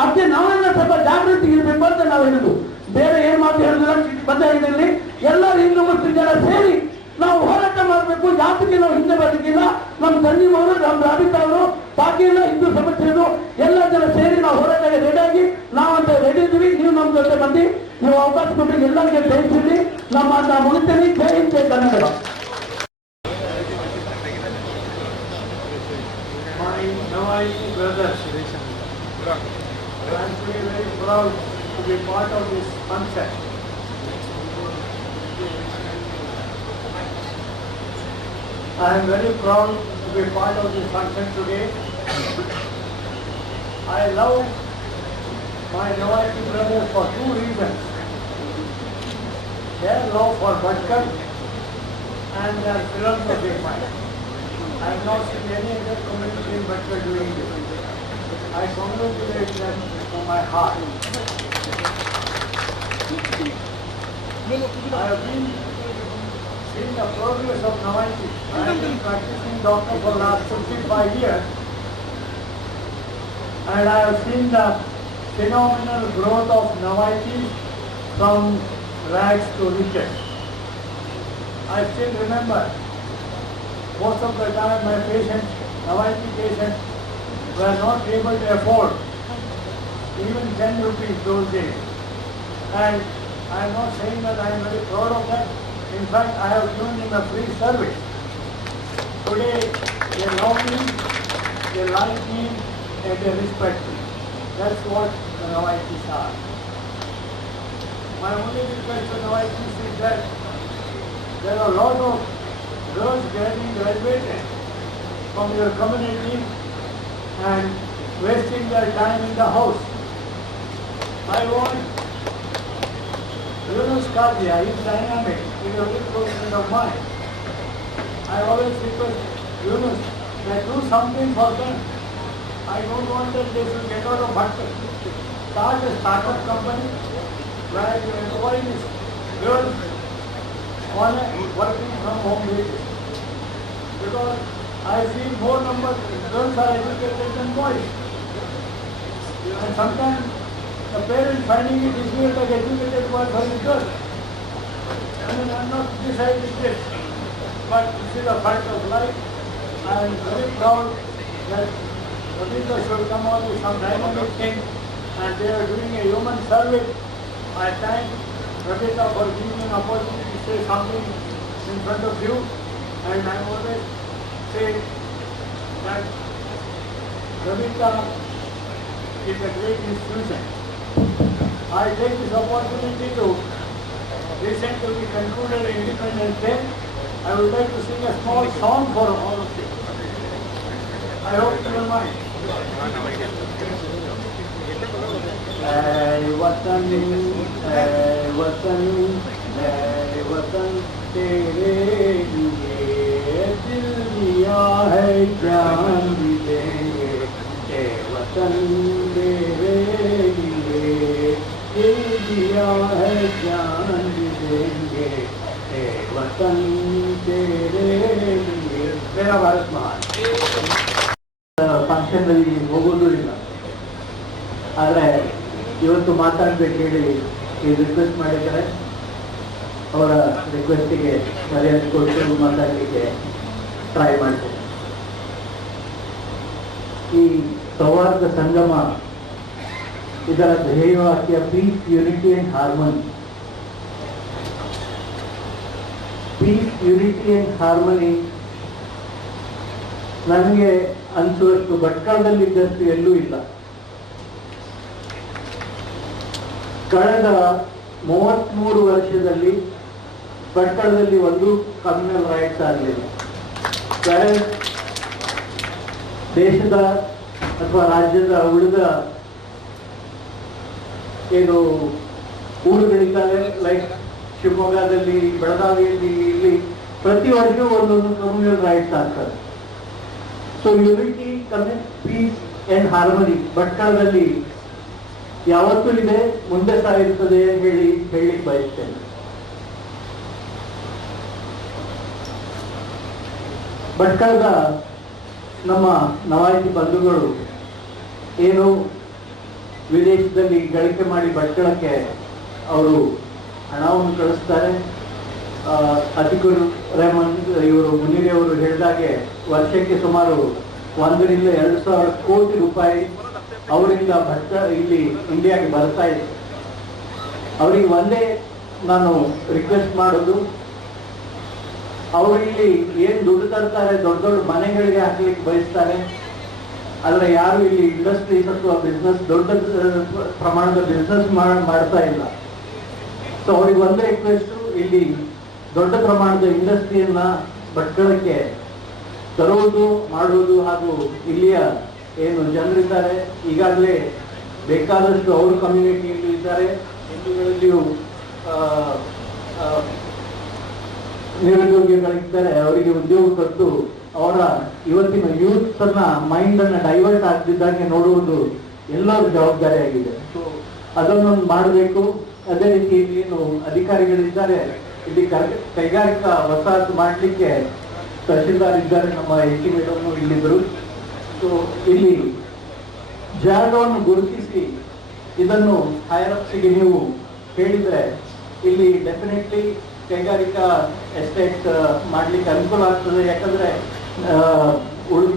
ಅದಕ್ಕೆ ನಾವೆಲ್ಲ ಸ್ವಲ್ಪ ಜಾಗೃತಿ ಇರಬೇಕು ಅಂತ ನಾವು ಹೇಳುದು. ಬೇರೆ ಏನ್ ಮಾತು ಹೇಳಿದ್ರೆ ಪಂಚಾಯತಿನಲ್ಲಿ ಎಲ್ಲರೂ ಹಿಂದೂ ಮುಸ್ಲಿಂ ಜನ ಸೇರಿ ನಾವು ಹೋರಾಟ ಮಾಡಬೇಕು. ಯಾತಕ್ಕೆ ನಾವು ಹಿಂದೆ ಬರಲಿಕ್ಕಿಲ್ಲ? ನಮ್ಮ ಸಂಜೀವ್ ಅವರು, ನಮ್ಮ ರಾಬಿತ್ ಅವರು, ಬಾಕಿ ಎಲ್ಲ ಹಿಂದೂ ಸಮಸ್ಯೆಗಳು ಎಲ್ಲ ಜನ ಸೇರಿ ನಾವು ಹೋರಾಟಕ್ಕೆ ರೆಡಿ ಆಗಿ ನಾವಂತ ರೆಡಿ ಇದ್ದೀವಿ. ನೀವು ನಮ್ಮ ಜೊತೆ ಬಂದು ನೀವು ಅವಕಾಶ ಕೊಟ್ಟು ಎಲ್ಲರಿಗೆ ಜಯಿಸಿರಿ. ನಮ್ಮ ಮುಗಿತೀನಿ. ಜೈ ಹಿಂದ್, ಜೈ Kannada. I am very proud to be part of this function. I am very proud to be part of this function today. I love my Nawalki brothers for two reasons. Their love for Bhatkar and their philanthropic mind. I have not seen any other community in Bhatkar doing this. I congratulate them from my heart. I have been seeing the progress of Nawalki. I have been practicing doctor for the last 55 years, and I have seen the phenomenal growth of Nawalki from rags to riches. I still remember most of the time my patients, Nawalki patients, were not able to afford even 10 rupees those days. And I am not saying that I am very proud of that. In fact, I have given him a free service. Today, they love me, they like me, and they respect me. That's what the Nawalkis are. My only request to Nawalkis is that there are a lot of girls getting graduated from your community and wasting their time in the house. I want Yunus Kadia, he is dynamic, he is a very close friend of mine. I always request Yunus that do something for them. I don't want that they should get out of Bhatkar. Start a startup company where you employ these girls on a working from home basis. Because I see more numbers of girls are educated than boys. And sometimes the parents finding it difficult to educated boys for the girls. I mean, I am not deciding this, but this is a fact of life. I am very proud that Rabindra should come out with some dynamic thing, and they are doing a human service. I thank Rabindra for giving me an opportunity to say something in front of you, and I always say that Rabindra is a great institution. I take this opportunity to recently concluded Independence Day. I would like to sing a small song for all of you. I hope you will mind. ऐ वतन तेरे लिए दिल दिया है जान भी देंगे ऐ वतन तेरे लिए दिल दिया है जान भी देंगे ऐ वतन तेरे लिए मेरा भारत महान ಫಂಕ್ಷನ್ ಹೋಗೋದು ಇಲ್ಲ. ಆದರೆ ಇವತ್ತು ಮಾತಾಡಬೇಕು ಹೇಳಿ ರಿಕ್ವೆಸ್ಟ್ ಮಾಡಿದ್ದಾರೆ. ಅವರ ರಿಕ್ವೆಸ್ಟಿಗೆ ಮರ್ಯಾದೆ ಕೊಟ್ಟು ಮಾತಾಡಲಿಕ್ಕೆ ಟ್ರೈ ಮಾಡ್ತೀನಿ. ಈ ಸೌಹಾರ್ದ ಸಂಗಮ ಇದರ ಧ್ಯೇಯವಾಕ್ಯ peace, unity and harmony. Peace, unity and harmony ನನಗೆ ಅನಿಸುವಷ್ಟು ಭಟ್ಕಳದಲ್ಲಿದ್ದಷ್ಟು ಎಲ್ಲೂ ಇಲ್ಲ. ಕಳೆದ 33 ವರ್ಷದಲ್ಲಿ ಭಟ್ಕಳದಲ್ಲಿ ಒಂದು ಕಮ್ಯುನಲ್ ರೈಟ್ಸ್ ಆಗಲಿಲ್ಲ. ದೇಶದ ಅಥವಾ ರಾಜ್ಯದ ಉಳಿದ ಏನು ಊರುಗಳಿದ್ದಾವೆ, ಲೈಕ್ ಶಿವಮೊಗ್ಗದಲ್ಲಿ, ಬೆಳಗಾವಿಯಲ್ಲಿ, ಇಲ್ಲಿ ಪ್ರತಿ ವರ್ಷವೂ ಒಂದೊಂದು ಕಮ್ಯುನಲ್ ರೈಟ್ಸ್ ಆಗ್ತದೆ. So unity, peace and harmony ಭಟ್ಕಳದಲ್ಲಿ ಯಾವತ್ತೂ ಇದೆ, ಮುಂದೆ ಸಹ ಇರ್ತದೆ ಹೇಳಿ ಬಯಸ್ತೇನೆ. ಭಟ್ಕಳದ ನಮ್ಮ ನವಾಯಿತಿ ಬಂಧುಗಳು ಏನು ವಿದೇಶದಲ್ಲಿ ಗಳಿಕೆ ಮಾಡಿ ಭಟ್ಕಳಕ್ಕೆ ಅವರು ಹಣವನ್ನು ಕಳಿಸ್ತಾರೆ. ಅತಿಕುರ್ ರೆಹಮಾನ್ ಇವರು ಮುನೀರಿ ಅವರು ಹೇಳಿದಾಗೆ ವರ್ಷಕ್ಕೆ ಸುಮಾರು 1 ರಿಂದ 2,000 ಕೋಟಿ ರೂಪಾಯಿ ಅವರಿಂದ ಇಲ್ಲಿ ಇಂಡಿಯಾಗೆ ಬರ್ತಾ ಇದೆ. ಅವರಿಗೆ ಒಂದೇ ನಾನು ರಿಕ್ವೆಸ್ಟ್ ಮಾಡೋದು, ಅವರು ಇಲ್ಲಿ ಏನು ದುಡ್ಡು ತರ್ತಾರೆ, ದೊಡ್ಡ ದೊಡ್ಡ ಮನೆಗಳಿಗೆ ಹಾಕ್ಲಿಕ್ಕೆ ಬಯಸ್ತಾರೆ, ಆದರೆ ಯಾರು ಇಲ್ಲಿ ಇಂಡಸ್ಟ್ರೀಸ್ ಅಥವಾ ಬಿಸ್ನೆಸ್ ದೊಡ್ಡ ಪ್ರಮಾಣದ ಬಿಸ್ನೆಸ್ ಮಾಡ್ತಾ ಇಲ್ಲ. ಸೊ ಅವ್ರಿಗೆ ಒಂದೇ ರಿಕ್ವೆಸ್ಟು, ಇಲ್ಲಿ ದೊಡ್ಡ ಪ್ರಮಾಣದ ಇಂಡಸ್ಟ್ರಿಯನ್ನ ಭಟ್ಕಳಕ್ಕೆ ತರುವುದು, ಮಾಡುವುದು, ಹಾಗೂ ಇಲ್ಲಿಯ ಏನು ಜನರಿದ್ದಾರೆ ಈಗಾಗಲೇ ಬೇಕಾದಷ್ಟು ಅವ್ರ ಕಮ್ಯುನಿಟಿಯಲ್ಲೂ ಇದ್ದಾರೆ, ಹಿಂದೂಗಳಲ್ಲಿಯೂ ನಿರುದ್ಯೋಗಿಗಳಿದ್ದಾರೆ, ಅವರಿಗೆ ಉದ್ಯೋಗ ಕೊಟ್ಟು ಅವರ ಇವತ್ತಿನ ಯೂತ್ ಅನ್ನ ಮೈಂಡ್ ಅನ್ನ ಡೈವರ್ಟ್ ಆಗದಿದ್ದಾಗೆ ನೋಡುವುದು ಎಲ್ಲರ ಜವಾಬ್ದಾರಿಯಾಗಿದೆ. ಸೊ ಅದನ್ನೊಂದು ಮಾಡಬೇಕು. ಅದೇ ರೀತಿ ಏನು ಅಧಿಕಾರಿಗಳಿದ್ದಾರೆ, ಇಲ್ಲಿ ಕೈಗಾರಿಕಾ ವಸಾಹತು ಮಾಡಲಿಕ್ಕೆ ತಹಶೀಲ್ದಾರ್ ಇದ್ದಾರೆ, ನಮ್ಮ ಎ.ಟಿ. ಮೇಡಮ್ ಇಲ್ಲಿದ್ದರು. ಸೊ ಇಲ್ಲಿ ಜಾಗವನ್ನು ಗುರುತಿಸಿ ಇದನ್ನು ಹೈರಾರ್ಕಿಗೆ ನೀವು ಹೇಳಿದ್ರೆ ಇಲ್ಲಿ ಡೆಫಿನೆಟ್ಲಿ ಕೈಗಾರಿಕಾ ಎಸ್ಟೇಟ್ ಮಾಡ್ಲಿಕ್ಕೆ ಅನುಕೂಲ ಆಗ್ತದೆ. ಯಾಕಂದ್ರೆ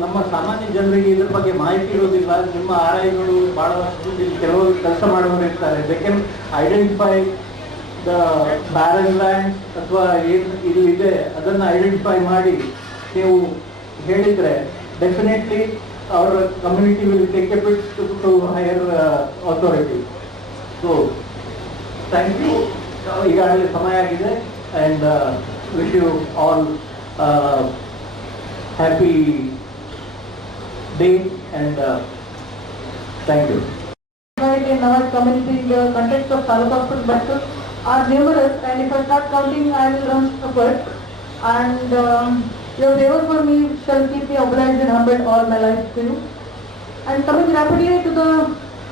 ನಮ್ಮ ಸಾಮಾನ್ಯ ಜನರಿಗೆ ಇದ್ರ ಬಗ್ಗೆ ಮಾಹಿತಿ ಇರೋದಿಲ್ಲ. ನಿಮ್ಮ ಆರ್ಐಗಳು ಬಹಳ ಕೆಲವರು ಕೆಲಸ ಮಾಡೋರು ಇರ್ತಾರೆ. They can identify the barren land ಅಥವಾ ಏನು ಇಲ್ಲಿದೆ ಅದನ್ನ ಐಡೆಂಟಿಫೈ ಮಾಡಿ ನೀವು ಹೇಳಿದ್ರೆ ಡೆಫಿನೆಟ್ಲಿ ಅವರ community will take a bit to higher authority. So thank you. ಈಗಾಗಲೇ ಸಮಯ ಆಗಿದೆ. And wish you all happy day and thank you. In our community, in the context of Taluk Hospital Bhattal are numerous, and if I start counting, I will run upward. And your favors for me shall keep me obliged and humbled all my life to you. And coming rapidly to the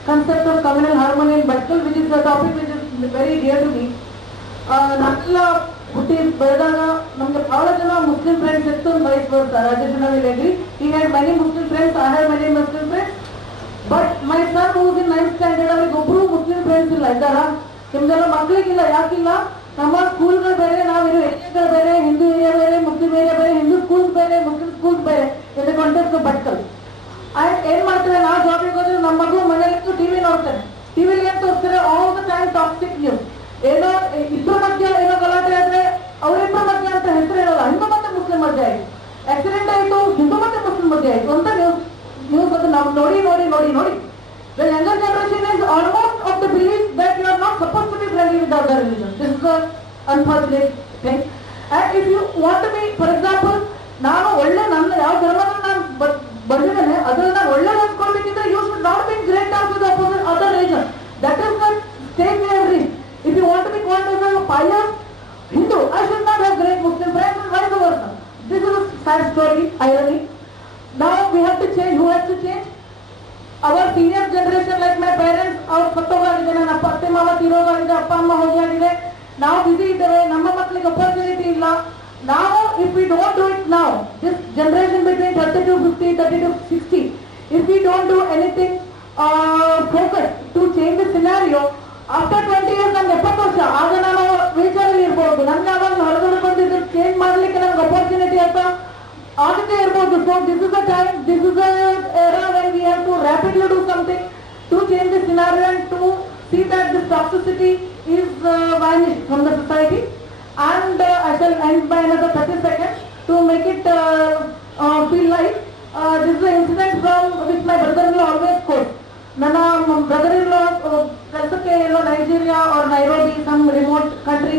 concept of communal harmony in Bhattal, which is a topic which is very dear to me. ನಾನೆಲ್ಲ ಹುಟ್ಟಿ ಬೆಳೆದಾಗ ನಮ್ಗೆ ಬಹಳ ಜನ Muslim friends ಇತ್ತು, wise ವರ್ಸ. Rajesh will agree, he had many Muslim friends, I had many Muslim friends, but my son who is in 9th standard ಅವರಿಗೆ ಒಬ್ರು ಮುಸ್ಲಿಂ ಫ್ರೆಂಡ್ಸ್ ಇಲ್ಲ. ಇದ್ದಾರ ನಿಮ್ದೆಲ್ಲ ಮಕ್ಕಳಿಗಿಲ್ಲ. ಯಾಕಿಲ್ಲ? ನಮ್ಮ ಸ್ಕೂಲ್ಗಳು ಬೇರೆ, ನಾವಿರೋ ಏರಿಯಾಗಳು ಬೇರೆ, ಹಿಂದೂ ಏರಿಯಾ ಬೇರೆ, ಮುಸ್ಲಿಂ ಏರಿಯಾ ಬೇರೆ, ಹಿಂದೂ ಸ್ಕೂಲ್ಸ್ ಬೇರೆ, ಮುಸ್ಲಿಂ ಸ್ಕೂಲ್ಸ್ ಬೇರೆ. ಇದು ಕಾಂಟೆಕ್ಸ್ಟ್ ಭಟ್ಕಲ್. ಏನ್ ಮಾಡ್ತಾರೆ, ನಾವು ಜಾಬಿಗೆ ಹೋದ್ರೆ ನಮ್ಮ ಮಗು ಮನೆಯಲ್ಲಿತ್ತು ಟಿವಿ ನೋಡ್ತಾರೆ. ಟಿವಿಲಿ ಏನ್ ತೋರಿಸ್ತಾರೆ? All the time toxic news. ಏನೋ ಇಬ್ಬರ ಮಧ್ಯ ಏನೋ ಗಲಾಟೆ ಆದ್ರೆ ಅವರಿಬ್ಬರ ಮಧ್ಯ ಅಂತ ಹೆಸರು ಇರೋಲ್ಲ, ಹಿಂದೂ ಮತ್ತೆ ಮುಸ್ಲಿಂ ಮಧ್ಯ ಆಯ್ತು, ಆಕ್ಸಿಡೆಂಟ್ ಆಯ್ತು, ಹಿಂದೂ ಮತ್ತೆ ಮುಸ್ಲಿಂ ಮಧ್ಯ ಆಯ್ತು ಅಂತ ನ್ಯೂಸ್ ಅದು ನಾವು ನೋಡಿ. The younger generation is almost of the belief that you are not supposed to be friendly with other religions. This is the unfortunate thing. And if you want to be, for example, ನಾನು ಒಳ್ಳೆ ನನ್ನ ಯಾವ ಧರ್ಮನ ನಾನು ಬಂದಿದ್ದೇನೆ ಅದ್ರಲ್ಲಿ ನಾನು ಒಳ್ಳೆ ಅನ್ಸ್ಕೊಳ್ಬೇಕಿದ್ರೆ you should not be great terms with the other religion. That is the state we have reached. If you want to be called as a pious Hindu, I should not have great Muslim friends and vice versa. This is a sad story, irony. Now we have to change. Who has to change? Our senior generation, like my parents, ಅವ್ರು ಸತ್ತೋಗಾಗಿದೆ, ನನ್ನ ಅತ್ತೆ ಮಾವ ತೀರೋಗಾಗಿದೆ, ಅಪ್ಪ ಅಮ್ಮ ಹೋಗಿಯಾಗಿದೆ, ನಾವು ಬಿಸಿ ಇದ್ದೇವೆ, ನಮ್ಮ ಮಕ್ಕಳಿಗೆ ಅಪರ್ಚುನಿಟಿ ಇಲ್ಲ. Now if we don't do it now, this generation between 30 to 50, 30 to 60, if we don't do anything focused to change the scenario, after 20 years ನಮ್ಗೆ 70 ವರ್ಷ ಆಗ ನಾನು ವೀಲ್ಚೇರಲ್ಲಿ ಇರ್ಬೋದು, ನನ್ಗೆ ಆವಾಗ ಹೊರಗಡೆ ಬಂದಿದ್ದು ಚೇಂಜ್ ಮಾಡ್ಲಿಕ್ಕೆ ನಮ್ಗೆ ಅಪರ್ಚುನಿಟಿ ಅಂತ ಆಗದೇ ಇರ್ಬೋದು. So this is the time, this is the era when we have to rapidly do something to change the scenario and to see that this toxicity is vanished from the society. And I shall end by another 30 seconds to make it feel like this is an incident from which my brother-in-law always quotes. ನನ್ನ brother in law ಕೆಲಸಕ್ಕೆ ಎಲ್ಲೋ Nigeria or Nairobi some remote country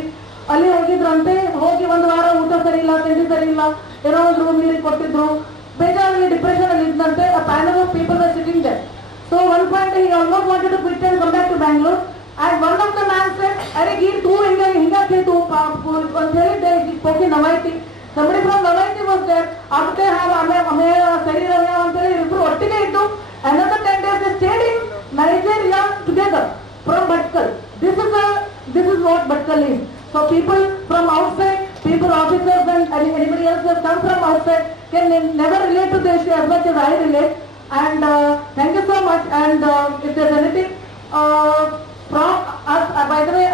ಅಲ್ಲಿ ಹೋಗಿದ್ರಂತೆ. ಹೋಗಿ ಒಂದು ವಾರ ಊಟ ಸರಿ ಇಲ್ಲ, ತಿಂಡಿ ಸರಿ ಇಲ್ಲ, ಏನೋ ಒಂದು ರೂಮ್ ನೀರಿಗೆ ಕೊಟ್ಟಿದ್ರು, ಬೇಜಾರಲ್ಲಿ ಡಿಪ್ರೆಷನ್ ಅಲ್ಲಿ ಇದ್ದಂತೆ. a panel of people were sitting there. So one point he almost wanted to quit and come back to Bangalore, and one of the man said, "अरे गिर तू हिंगा के तू ಅಂತ ಹೇಳಿದ್ದೆ." he spoke in Navaiti. somebody from Navaiti was there. ಅದಕ್ಕೆ ಹಮೆ ಸರಿ ರಮ್ಯ ಅಂತೇಳಿ ಇಬ್ಬರು ಒಟ್ಟಿಗೆ ಇದ್ದು another 10 days they stayed in Nigeria together from Bhatkal. This is what Bhatkal is. So people from outside, people, officers and anybody else who have come from outside can never relate to the issue as much as I relate. And thank you so much. And if there's anything from us, by the way,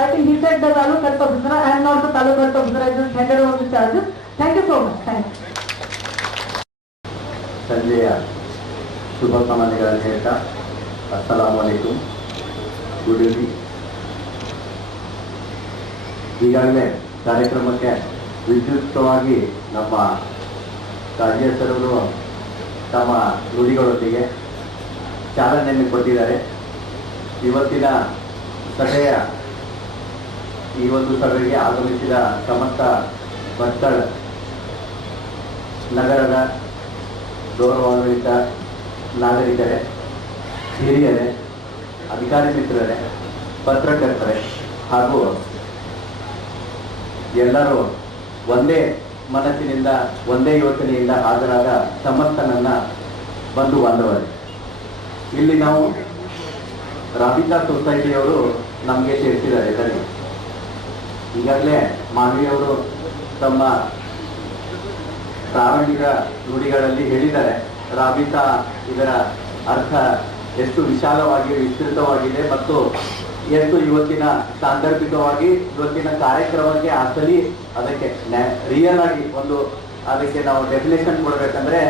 I think he said the Taluk Health Officer. I am not the Taluk Health Officer. I just handed over the charges. Thank you so much. Thank you. ಸಂಜೆಯ ಶುಭ ಕಾಮನೆಗಳನ್ನು ಹೇಳ್ತಾ ಅಸ್ಸಲಾಮು ಅಲೈಕುಂ, good evening. ಈಗಾಗಲೇ ಕಾರ್ಯಕ್ರಮಕ್ಕೆ ವಿದ್ಯುಕ್ತವಾಗಿ ನಮ್ಮ ರಾಜ್ಯಸ್ಥರು ತಮ್ಮ ನುಡಿಗಳೊಂದಿಗೆ ಚಾಲನೆಯನ್ನು ಕೊಟ್ಟಿದ್ದಾರೆ. ಇವತ್ತಿನ ಸಭೆಯ ಈ ಒಂದು ಸಭೆಗೆ ಆಗಮಿಸಿದ ಸಮಸ್ತ ಭಟ್ಕಳ ನಗರದ ಗೌರವಾನ್ವಿತ ನಾಗರಿಕರೇ, ಹಿರಿಯರೇ, ಅಧಿಕಾರಿ ಮಿತ್ರರೇ, ಪತ್ರಕರ್ತರೇ ಹಾಗೂ ಎಲ್ಲರೂ ಒಂದೇ ಮನಸ್ಸಿನಿಂದ ಒಂದೇ ಯೋಚನೆಯಿಂದ ಹಾಜರಾದ ಸಮಸ್ತ ನನ್ನ ಬಂಧು ಬಾಂಧವರೇ, ಇಲ್ಲಿ ನಾವು ರಾಬಿತಾ ಸೊಸೈಟಿಯವರು ನಮಗೆ ಸೇರಿಸಿದ್ದಾರೆ ಇದರಲ್ಲಿ. ಈಗಾಗಲೇ ಮಾನವಿಯವರು ತಮ್ಮ ಪ್ರಾರಂಭಿಕ ನುಡಿಗಳಲ್ಲಿ ಹೇಳಿದ್ದಾರೆ. ರಾಬಿತಾ ಇದರ ಅರ್ಥ ಎಷ್ಟು ವಿಶಾಲವಾಗಿ ವಿಸ್ತೃತವಾಗಿದೆ ಮತ್ತು ಎಷ್ಟು ಇವತ್ತಿನ ಸಾಂದರ್ಭಿಕವಾಗಿ ಇವತ್ತಿನ ಕಾರ್ಯಕ್ರಮಕ್ಕೆ ಅಸಲಿ ಅದಕ್ಕೆ ರಿಯಲ್ ಆಗಿ ಒಂದು ಅದಕ್ಕೆ ನಾವು ಡೆಫಿನೇಷನ್ ಕೊಡಬೇಕಂದ್ರೆ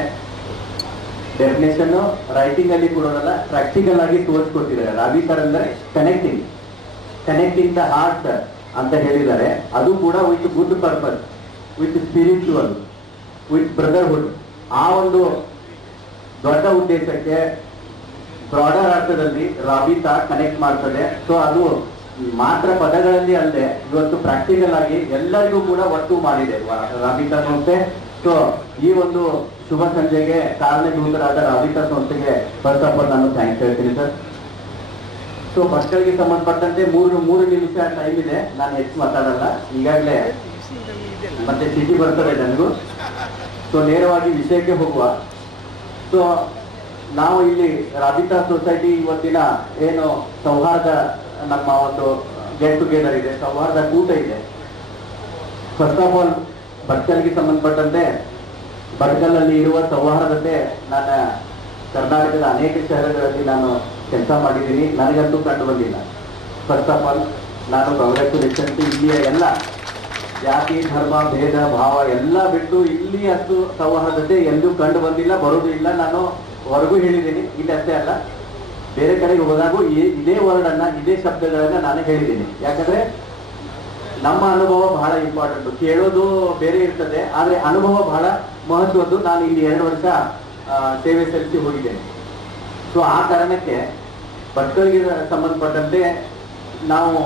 ಡೆಫಿನೇಷನ್ ರೈಟಿಂಗ್ ಅಲ್ಲಿ ಕೊಡೋದಲ್ಲ, ಪ್ರಾಕ್ಟಿಕಲ್ ಆಗಿ ತೋರಿಸ್ಕೊಟ್ಟಿದ್ದಾರೆ. ರಾಬಿತಾ ಅಂದ್ರೆ ಕನೆಕ್ಟಿಂಗ್ ದ ಹಾರ್ಟ್ ಅಂತ ಹೇಳಿದ್ದಾರೆ. ಅದು ಕೂಡ with good purpose, with spiritual, with brotherhood. ಆ ಒಂದು ದೊಡ್ಡ ಉದ್ದೇಶಕ್ಕೆ ಬ್ರಾಡರ್ ಅರ್ಥದಲ್ಲಿ ರಾಬಿತಾ ಕನೆಕ್ಟ್ ಮಾಡ್ತದೆ. ಸೊ ಅದು ಮಾತ್ರ ಪದಗಳಲ್ಲಿ ಅಲ್ಲದೆ ಇವತ್ತು ಪ್ರಾಕ್ಟಿಕಲ್ ಆಗಿ ಎಲ್ಲರಿಗೂ ಕೂಡ ಒಟ್ಟು ಮಾಡಿದೆ ರಾಬಿತಾ ಸಂಸ್ಥೆ. ಸೊ ಈ ಒಂದು ಶುಭ ಸಂಜೆಗೆ ಕಾರಣೀಭೂತರಾದ ರಾಬಿತಾ ಸಂಸ್ಥೆಗೆ ಫಸ್ಟ್ ಆಫ್ ಆಲ್ ನಾನು ಥ್ಯಾಂಕ್ಸ್ ಹೇಳ್ತೀನಿ ಸರ್. ಸೊ ಭಟ್ಕಳಿಗೆ ಸಂಬಂಧಪಟ್ಟಂತೆ ಮೂರು ನಿಮಿಷ ಟೈಮ್ ಇದೆ, ನಾನು ಹೆಚ್ಚು ಮಾತಾಡಲ್ಲ. ಈಗಾಗಲೇ ಮತ್ತೆ ಸಿಟಿ ಬರ್ತದೆ ನನಗೂ. ಸೊ ನೇರವಾಗಿ ವಿಷಯಕ್ಕೆ ಹೋಗುವ. ಸೊ ನಾವು ಇಲ್ಲಿ ರಾಬಿತಾ ಸೊಸೈಟಿ ಇವತ್ತಿನ ಏನು ಸೌಹಾರ್ದ ನಮ್ಮ ಒಂದು ಗೆಟ್ ಟುಗೆದರ್ ಇದೆ, ಸೌಹಾರ್ದ ಕೂಟ ಇದೆ. ಫಸ್ಟ್ ಆಫ್ ಆಲ್ ಭಟ್ಕಲ್ಗೆ ಸಂಬಂಧಪಟ್ಟಂತೆ ಭಟ್ಕಲ್ನಲ್ಲಿ ಇರುವ ಸೌಹಾರ್ದತೆ ನಾನು ಕರ್ನಾಟಕದ ಅನೇಕ ಶಹರಗಳಲ್ಲಿ ನಾನು ಕೆಲಸ ಮಾಡಿದ್ದೀನಿ, ನನಗಂತೂ ಕಂಡು ಬಂದಿಲ್ಲ. ಫಸ್ಟ್ ಆಫ್ ಆಲ್ ನಾನು ಕಾಂಗ್ರೆಚುಲೇಷನ್ಸ್. ಇಲ್ಲಿಯ ಎಲ್ಲ ಜಾತಿ ಧರ್ಮ ಭೇದ ಭಾವ ಎಲ್ಲ ಬಿಟ್ಟು ಇಲ್ಲಿ ಅಷ್ಟು ಸೌಹಾರ್ದತೆ ಎಲ್ಲೂ ಕಂಡು ಬಂದಿಲ್ಲ, ಬರೋದು ಇಲ್ಲ. ನಾನು ಹೊರಗೂ ಹೇಳಿದ್ದೀನಿ, ಇಲ್ಲಿ ಅಷ್ಟೇ ಅಲ್ಲ ಬೇರೆ ಕಡೆಗೆ ಹೋದಾಗೂ ಇದೇ ವರ್ಡ್ ಅನ್ನ ಇದೇ ಶಬ್ದಗಳನ್ನ ನಾನು ಹೇಳಿದ್ದೀನಿ. ಯಾಕಂದ್ರೆ ನಮ್ಮ ಅನುಭವ ಬಹಳ ಇಂಪಾರ್ಟೆಂಟ್. ಕೇಳೋದು ಬೇರೆ ಇರ್ತದೆ, ಆದ್ರೆ ಅನುಭವ ಬಹಳ ಮಹತ್ವದ್ದು. ನಾನು ಇಲ್ಲಿ 2 ವರ್ಷ ಸೇವೆ ಸಲ್ಲಿಸಿ ಹೋಗಿದ್ದೇನೆ. ಸೊ ಆ ಕಾರಣಕ್ಕೆ ಭಟ್ಕಳಿಗೆ ಸಂಬಂಧಪಟ್ಟಂತೆ ನಾವು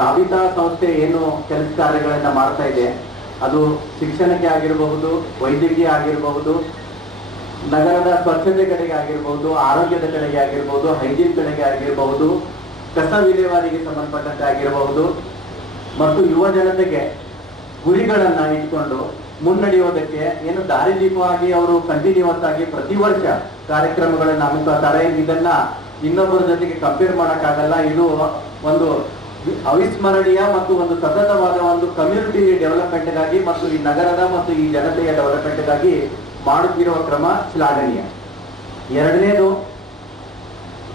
ರಾಬಿತಾ ಸಂಸ್ಥೆ ಏನು ಕೆಲಸ ಕಾರ್ಯಗಳನ್ನ ಮಾಡ್ತಾ ಇದೆ, ಅದು ಶಿಕ್ಷಣಕ್ಕೆ ಆಗಿರಬಹುದು, ವೈದ್ಯಕೀಯ ಆಗಿರಬಹುದು, ನಗರದ ಸ್ವಚ್ಛತೆ ಕಡೆಗೆ ಆಗಿರಬಹುದು, ಆರೋಗ್ಯದ ಕಡೆಗೆ ಆಗಿರಬಹುದು, ಹೈಜೀನ್ ಕಡೆಗೆ ಆಗಿರಬಹುದು, ಕಸ ವಿಲೇವಾರಿಗೆ ಸಂಬಂಧಪಟ್ಟಂತೆ ಆಗಿರಬಹುದು, ಮತ್ತು ಯುವ ಜನತೆಗೆ ಗುರಿಗಳನ್ನ ಇಟ್ಕೊಂಡು ಮುನ್ನಡೆಯೋದಕ್ಕೆ ಏನು ದಾರಿದೀಪವಾಗಿ ಅವರು ಕಂಟಿನ್ಯೂಸ್ ಆಗಿ ಪ್ರತಿ ವರ್ಷ ಕಾರ್ಯಕ್ರಮಗಳನ್ನ ಹಮ್ಮಿಕೊಳ್ತಾರೆ. ಇದನ್ನ ಇನ್ನೊಬ್ಬರ ಜೊತೆಗೆ ಕಂಪೇರ್ ಮಾಡಕ್ಕಾಗಲ್ಲ. ಇದು ಒಂದು ಅವಿಸ್ಮರಣೀಯ ಮತ್ತು ಒಂದು ಸತತವಾದ ಒಂದು ಕಮ್ಯುನಿಟಿ ಡೆವಲಪ್ಮೆಂಟ್ಗಾಗಿ ಮತ್ತು ಈ ನಗರದ ಮತ್ತು ಈ ಜನತೆಯ ಡೆವಲಪ್ಮೆಂಟ್ಗಾಗಿ ಮಾಡುತ್ತಿರುವ ಕ್ರಮ ಶ್ಲಾಘನೀಯ. ಎರಡನೇದು,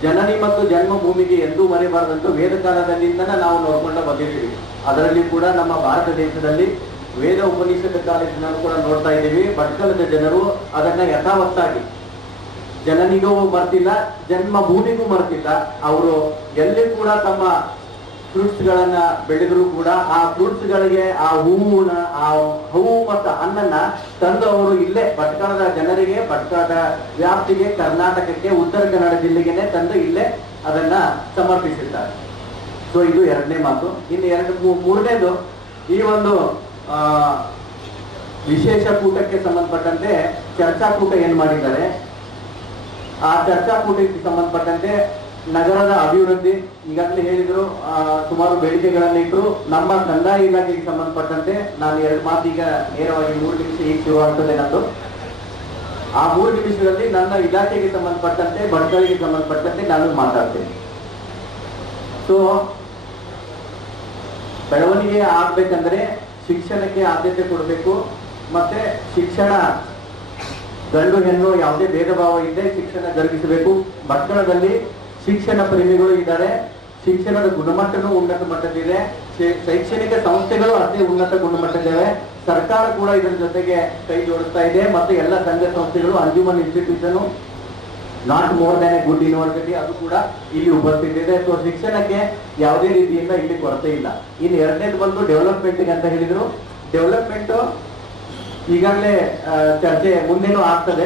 ಜನನಿ ಮತ್ತು ಜನ್ಮಭೂಮಿಗೆ ಎಂದೂ ಮರೆಬಾರದಂತೂ ವೇದ ಕಾಲದಲ್ಲಿಂದ ನಾವು ನೋಡ್ಕೊಂಡು ಬಂದಿದ್ದೀವಿ. ಅದರಲ್ಲಿ ಕೂಡ ನಮ್ಮ ಭಾರತ ದೇಶದಲ್ಲಿ ವೇದ ಉಪನಿಷತ್ ಕಾಲೇಜಿನಲ್ಲಿ ಕೂಡ ನೋಡ್ತಾ ಇದ್ದೀವಿ. ಭಟ್ಕಳದ ಜನರು ಅದನ್ನ ಯಥಾವತ್ತಾಗಿ ಜನನಿಗೂ ಮರ್ತಿಲ್ಲ, ಜನ್ಮಭೂಮಿಗೂ ಮರ್ತಿಲ್ಲ. ಅವರು ಎಲ್ಲಿ ಕೂಡ ತಮ್ಮ ಫ್ರೂಟ್ಸ್ ಗಳನ್ನ ಬೆಳೆದ್ರು ಕೂಡ ಆ ಫ್ರೂಟ್ಸ್ ಗಳಿಗೆ ಆ ಹೂವು ಮತ್ತು ಹಣ್ಣನ್ನ ತಂದು ಅವರು ಇಲ್ಲೇ ಭಟ್ಕಳದ ಜನರಿಗೆ, ಭಟ್ಕಳದ ವ್ಯಾಪ್ತಿಗೆ, ಕರ್ನಾಟಕಕ್ಕೆ, ಉತ್ತರ ಕನ್ನಡ ಜಿಲ್ಲೆಗೆ ತಂದು ಇಲ್ಲೇ ಅದನ್ನ ಸಮರ್ಪಿಸಿದ್ದಾರೆ. ಸೊ ಇದು ಎರಡನೇ ಮಾತು. ಇನ್ನು ಮೂರನೇದು, ಈ ಒಂದು ವಿಶೇಷ ಕೂಟಕ್ಕೆ ಸಂಬಂಧಪಟ್ಟಂತೆ ಚರ್ಚಾಕೂಟ ಏನ್ ಮಾಡಿದ್ದಾರೆ, ಆ ಚರ್ಚಾಕೂಟಕ್ಕೆ ಸಂಬಂಧಪಟ್ಟಂತೆ ನಗರದ ಅಭಿವೃದ್ಧಿ, ಈಗಾಗಲೇ ಹೇಳಿದ್ರು, ಸುಮಾರು ಬೇಡಿಕೆಗಳನ್ನು ಇಟ್ಟರು. ನಮ್ಮ ಕಂದಾಯ ಇಲಾಖೆಗೆ ಸಂಬಂಧಪಟ್ಟಂತೆ ನಾನು 2 ಮಾತು ಈಗ ನೇರವಾಗಿ 3 ನಿಮಿಷ ಈಗ ಶುರುವಾಗ್ತದೆ ನಂದು. ಆ 3 ನಿಮಿಷದಲ್ಲಿ ನನ್ನ ಇಲಾಖೆಗೆ ಸಂಬಂಧಪಟ್ಟಂತೆ, ಭಟ್ಕಳಿಗೆ ಸಂಬಂಧಪಟ್ಟಂತೆ ನಾನು ಮಾತಾಡ್ತೇನೆ. ಸೊ ಬೆಳವಣಿಗೆ ಆಗ್ಬೇಕಂದ್ರೆ ಶಿಕ್ಷಣಕ್ಕೆ ಆದ್ಯತೆ ಕೊಡಬೇಕು. ಮತ್ತೆ ಶಿಕ್ಷಣ ಗಂಡು ಹೆಣ್ಣು ಯಾವುದೇ ಭೇದ ಭಾವ ಇಲ್ಲದೆ ಶಿಕ್ಷಣ ಜರುಗಿಸಬೇಕು. ಭಟ್ಕಳದಲ್ಲಿ ಶಿಕ್ಷಣ ಪ್ರೇಮಿಗಳು ಇದ್ದಾರೆ, ಶಿಕ್ಷಣದ ಗುಣಮಟ್ಟನೂ ಉನ್ನತ ಮಟ್ಟದಿದೆ, ಶೈಕ್ಷಣಿಕ ಸಂಸ್ಥೆಗಳು ಅಷ್ಟೇ ಉನ್ನತ ಗುಣಮಟ್ಟದಿವೆ. ಸರ್ಕಾರ ಕೂಡ ಇದರ ಜೊತೆಗೆ ಕೈ ಜೋಡಿಸ್ತಾ ಇದೆ. ಮತ್ತೆ ಎಲ್ಲ ಸಂಘ ಸಂಸ್ಥೆಗಳು, Anjuman institution, not more than A good university, ಅದು ಕೂಡ ಇಲ್ಲಿ ಉಪಸ್ಥಿತಿ ಇದೆ. ಸೊ ಶಿಕ್ಷಣಕ್ಕೆ ಯಾವುದೇ ರೀತಿಯಿಂದ ಇಲ್ಲಿ ಕೊರತೆ ಇಲ್ಲ. ಇನ್ನು ಎರಡನೇದು ಬಂದು ಡೆವಲಪ್ಮೆಂಟ್ ಅಂತ ಹೇಳಿದ್ರು. ಡೆವಲಪ್ಮೆಂಟ್ ಈಗಾಗಲೇ ಚರ್ಚೆ ಮುಂದೇನೂ ಆಗ್ತದೆ.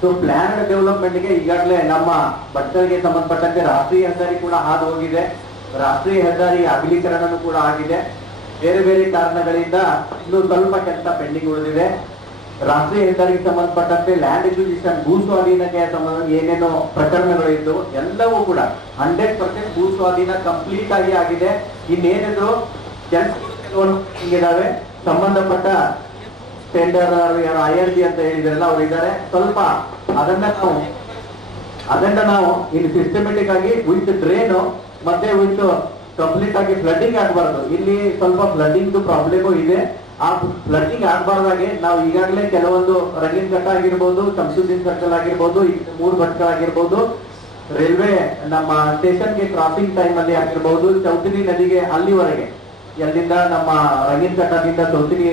ಸೊ ಪ್ಲಾನ್ ಡೆವಲಪ್ಮೆಂಟ್ಗೆ ಈಗಾಗಲೇ ನಮ್ಮ ಭಟ್ಕಳಿಗೆ ಸಂಬಂಧಪಟ್ಟಂತೆ ರಾಷ್ಟ್ರೀಯ ಹೆದ್ದಾರಿ ಕೂಡ ಹಾದು ಹೋಗಿದೆ. ರಾಷ್ಟ್ರೀಯ ಹೆದ್ದಾರಿ ಅಗಲೀಕರಣನೂ ಕೂಡ ಆಗಿದೆ. ಬೇರೆ ಬೇರೆ ಕಾರಣಗಳಿಂದ ಇನ್ನು ಸ್ವಲ್ಪ ಕೆಲಸ ಪೆಂಡಿಂಗ್ ಉಳಿದಿದೆ. ರಾಷ್ಟ್ರೀಯ ಹೆದ್ದಾರಿಗೆ ಸಂಬಂಧಪಟ್ಟಂತೆ ಲ್ಯಾಂಡ್ ಎಕ್ವಿಸಿಷನ್, ಭೂ ಸ್ವಾಧೀನಕ್ಕೆ ಸಂಬಂಧ ಏನೇನೋ ಪ್ರಕರಣಗಳು ಇದ್ದು ಎಲ್ಲವೂ ಕೂಡ 100% ಭೂ ಸ್ವಾಧೀನ ಕಂಪ್ಲೀಟ್ ಆಗಿ ಆಗಿದೆ. ಇನ್ನೇನಿದ್ರು ಕೆಲಸಗಳು ಇದಾವೆ. ಸಂಬಂಧಪಟ್ಟ ಟೆಂಡರ್ IRB ಅಂತ ಹೇಳಿದ್ರಲ್ಲ ಅವ್ರು ಇದ್ದಾರೆ. ಸ್ವಲ್ಪ ಅದನ್ನ ನಾವು ಇಲ್ಲಿ ಸಿಸ್ಟಮೆಟಿಕ್ ಆಗಿ ವಿತ್ ಡ್ರೈನ್ ಮತ್ತೆ ವಿತ್ ಕಂಪ್ಲೀಟ್ ಆಗಿ ಫ್ಲಡ್ಡಿಂಗ್ ಆಗಬಾರ್ದು. ಇಲ್ಲಿ ಸ್ವಲ್ಪ ಫ್ಲಡ್ಡಿಂಗ್ ಪ್ರಾಬ್ಲಮ್ ಇದೆ. ಆ ಫ್ಲಡ್ಡಿಂಗ್ ಆಗಬಾರ್ದಾಗೆ ನಾವು ಈಗಾಗಲೇ ಕೆಲವೊಂದು ರಂಗಿನ ಘಟ್ಟ ಆಗಿರ್ಬೋದು, ಶಂಸುದ್ದೀನ್ ಸರ್ಕಲ್ ಆಗಿರ್ಬೋದು, 3 ಭಟ್ಕಳ ಆಗಿರ್ಬೋದು, ರೈಲ್ವೆ ನಮ್ಮ ಸ್ಟೇಷನ್ಗೆ ಕ್ರಾಸಿಂಗ್ ಟೈಮ್ ಅಲ್ಲಿ ಆಗಿರ್ಬೋದು, ಚೌತಿನಿ ನದಿಗೆ ಅಲ್ಲಿವರೆಗೆ, ಎಲ್ಲಿಂದ ನಮ್ಮ ರಂಗಿನ ಘಟ್ಟದಿಂದ ಚೌತಿನಿ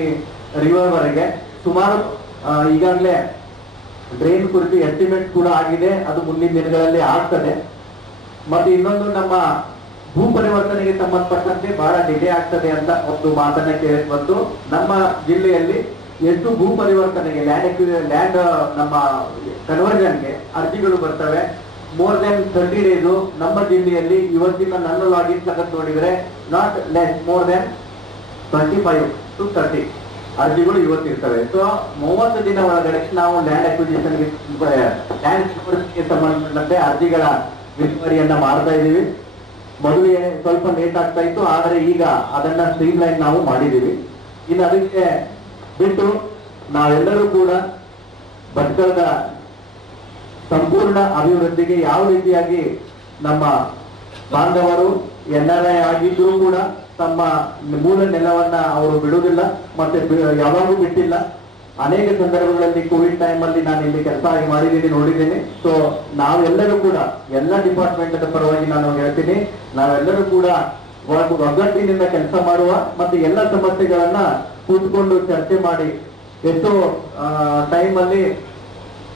ರಿವರ್ ವರೆಗೆ ಸುಮಾರು ಈಗಾಗಲೇ ಡ್ರೈನ್ ಕುರಿತು ಎಸ್ಟಿಮೇಟ್ ಕೂಡ ಆಗಿದೆ. ಅದು ಮುಂದಿನ ದಿನಗಳಲ್ಲಿ ಆಗ್ತದೆ. ಮತ್ತೆ ಇನ್ನೊಂದು, ನಮ್ಮ ಭೂ ಪರಿವರ್ತನೆಗೆ ಸಂಬಂಧಪಟ್ಟಂತೆ ಬಹಳ ಡಿಲೇ ಆಗ್ತದೆ ಅಂತ ಒಂದು ಮಾತನ್ನ ಕೇಳಿಸ್ಬಂತು. ನಮ್ಮ ಜಿಲ್ಲೆಯಲ್ಲಿ ಎಷ್ಟು ಭೂ ಪರಿವರ್ತನೆಗೆ ಲ್ಯಾಂಡ್ ನಮ್ಮ ಕನ್ವರ್ಷನ್ಗೆ ಅರ್ಜಿಗಳು ಬರ್ತವೆ. ಮೋರ್ ದೆನ್ 30 ಡೇಸ್ ನಮ್ಮ ಜಿಲ್ಲೆಯಲ್ಲಿ ಇವತ್ತಿನ ನನ್ನ ಲಾಗಿನ್ ತಗೊಂಡು ನೋಡಿದ್ರೆ not less more than 25 to 30 ಅರ್ಜಿಗಳು ಇವತ್ತಿರ್ತವೆ. ಸೊ 30 ದಿನ ಒಳಗಡೆ ನಾವು ಲ್ಯಾಂಡ್ ಅಕ್ವಿಸಿಷನ್ಗೆ ಸಂಬಂಧಪಟ್ಟಂತೆ ಅರ್ಜಿಗಳ ವಿಲೇವಾರಿಯನ್ನ ಮಾಡ್ತಾ ಇದ್ದೀವಿ. ಮೊದಲಿಗೆ ಸ್ವಲ್ಪ ಲೇಟ್ ಆಗ್ತಾ ಇತ್ತು, ಆದರೆ ಈಗ ಅದನ್ನ ಸ್ಟ್ರೀಮ್ ಲೈನ್ ನಾವು ಮಾಡಿದ್ದೀವಿ. ಇನ್ನು ಅದಕ್ಕೆ ಬಿಟ್ಟು ನಾವೆಲ್ಲರೂ ಕೂಡ ಭಟ್ಕಳದ ಸಂಪೂರ್ಣ ಅಭಿವೃದ್ಧಿಗೆ ಯಾವ ರೀತಿಯಾಗಿ ನಮ್ಮ ಬಾಂಧವರು NRI ಆಗಿದ್ರೂ ಕೂಡ ತಮ್ಮ ಮೂಲ ನೆಲವನ್ನ ಅವರು ಬಿಡುವುದಿಲ್ಲ, ಮತ್ತೆ ಯಾವಾಗೂ ಬಿಟ್ಟಿಲ್ಲ. ಅನೇಕ ಸಂದರ್ಭಗಳಲ್ಲಿ ಕೋವಿಡ್ ಟೈಮ್ ಅಲ್ಲಿ ನಾನು ಇಲ್ಲಿ ಕೆಲಸ ಮಾಡಿದ್ದೀನಿ, ನೋಡಿದ್ದೀನಿ. ಸೊ ನಾವೆಲ್ಲರೂ ಕೂಡ ಎಲ್ಲ ಡಿಪಾರ್ಟ್ಮೆಂಟ್ ಪರವಾಗಿ ನಾನು ಹೇಳ್ತೀನಿ, ನಾವೆಲ್ಲರೂ ಕೂಡ ಒಗ್ಗಟ್ಟಿನಿಂದ ಕೆಲಸ ಮಾಡುವ, ಮತ್ತೆ ಎಲ್ಲ ಸಮಸ್ಯೆಗಳನ್ನ ಕೂತ್ಕೊಂಡು ಚರ್ಚೆ ಮಾಡಿ, ಎಷ್ಟೋ ಟೈಮ್ ಅಲ್ಲಿ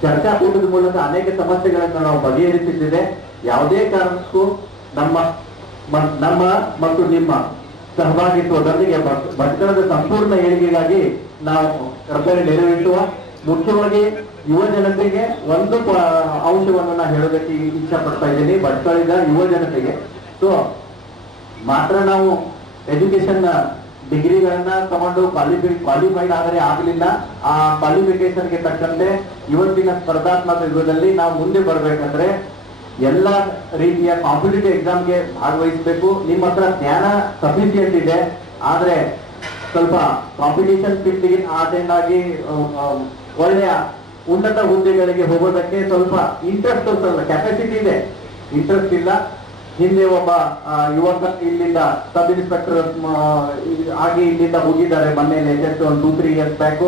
ಚರ್ಚಾಕೂಟದ ಮೂಲಕ ಅನೇಕ ಸಮಸ್ಯೆಗಳನ್ನು ನಾವು ಬಗೆಹರಿಸಿದ್ದೇವೆ. ಯಾವುದೇ ಕಾರಣಕ್ಕೂ ನಮ್ಮ ಮತ್ತು ನಿಮ್ಮ ಸಹಭಾಗಿತ್ವದೊಂದಿಗೆ ಭಟ್ಕಳದ ಸಂಪೂರ್ಣ ಏಳಿಗೆಗಾಗಿ ನಾವು ಕರ್ತವ್ಯ ನೆರವೇರಿಸುವ. ಮುಖ್ಯವಾಗಿ ಯುವ ಜನತೆಗೆ ಒಂದು ಅಂಶವನ್ನು ನಾನು ಹೇಳೋದಕ್ಕೆ ಇಚ್ಛೆ ಪಡ್ತಾ ಇದ್ದೀನಿ. ಭಟ್ಕಳದ ಯುವ ಜನತೆಗೆ ಸೊ ಮಾತ್ರ ನಾವು ಎಜುಕೇಶನ್ ಡಿಗ್ರಿಗಳನ್ನ ತಗೊಂಡು ಕ್ವಾಲಿಫೈಡ್ ಆದರೆ ಆಗಲಿಲ್ಲ. ಆ ಕ್ವಾಲಿಫಿಕೇಶನ್ಗೆ ತಕ್ಕಂತೆ ಇವತ್ತಿನ ಸ್ಪರ್ಧಾತ್ಮಕ ಯುಗದಲ್ಲಿ ನಾವು ಮುಂದೆ ಬರ್ಬೇಕಂದ್ರೆ ಎಲ್ಲ ರೀತಿಯ ಕಾಂಪಿಟೇಟಿವ್ ಎಕ್ಸಾಮ್ಗೆ ಭಾಗವಹಿಸಬೇಕು. ನಿಮ್ಮ ಹತ್ರ ಜ್ಞಾನ ಸಫಿಸಿಯಂಟ್ ಇದೆ, ಆದ್ರೆ ಸ್ವಲ್ಪ ಕಾಂಪಿಟೇಷನ್ ಫೀಲ್ಡ್ಗೆ ಅಟೆಂಡ್ ಆಗಿ ಒಳ್ಳೆಯ ಉನ್ನತ ಹುದ್ದೆಗಳಿಗೆ ಹೋಗೋದಕ್ಕೆ ಸ್ವಲ್ಪ ಇಂಟ್ರೆಸ್ಟ್ ತೋರಿಸಲ್ಲ. ಕೆಪಾಸಿಟಿ ಇದೆ, ಇಂಟ್ರೆಸ್ಟ್ ಇಲ್ಲ. ಹಿಂದೆ ಒಬ್ಬ ಯುವಕ ಇಲ್ಲಿಂದ ಸಬ್ ಇನ್ಸ್ಪೆಕ್ಟರ್ ಆಗಿ ಇಲ್ಲಿಂದ ಹೋಗಿದ್ದಾರೆ ಮೊನ್ನೆ latest 2-3 years back.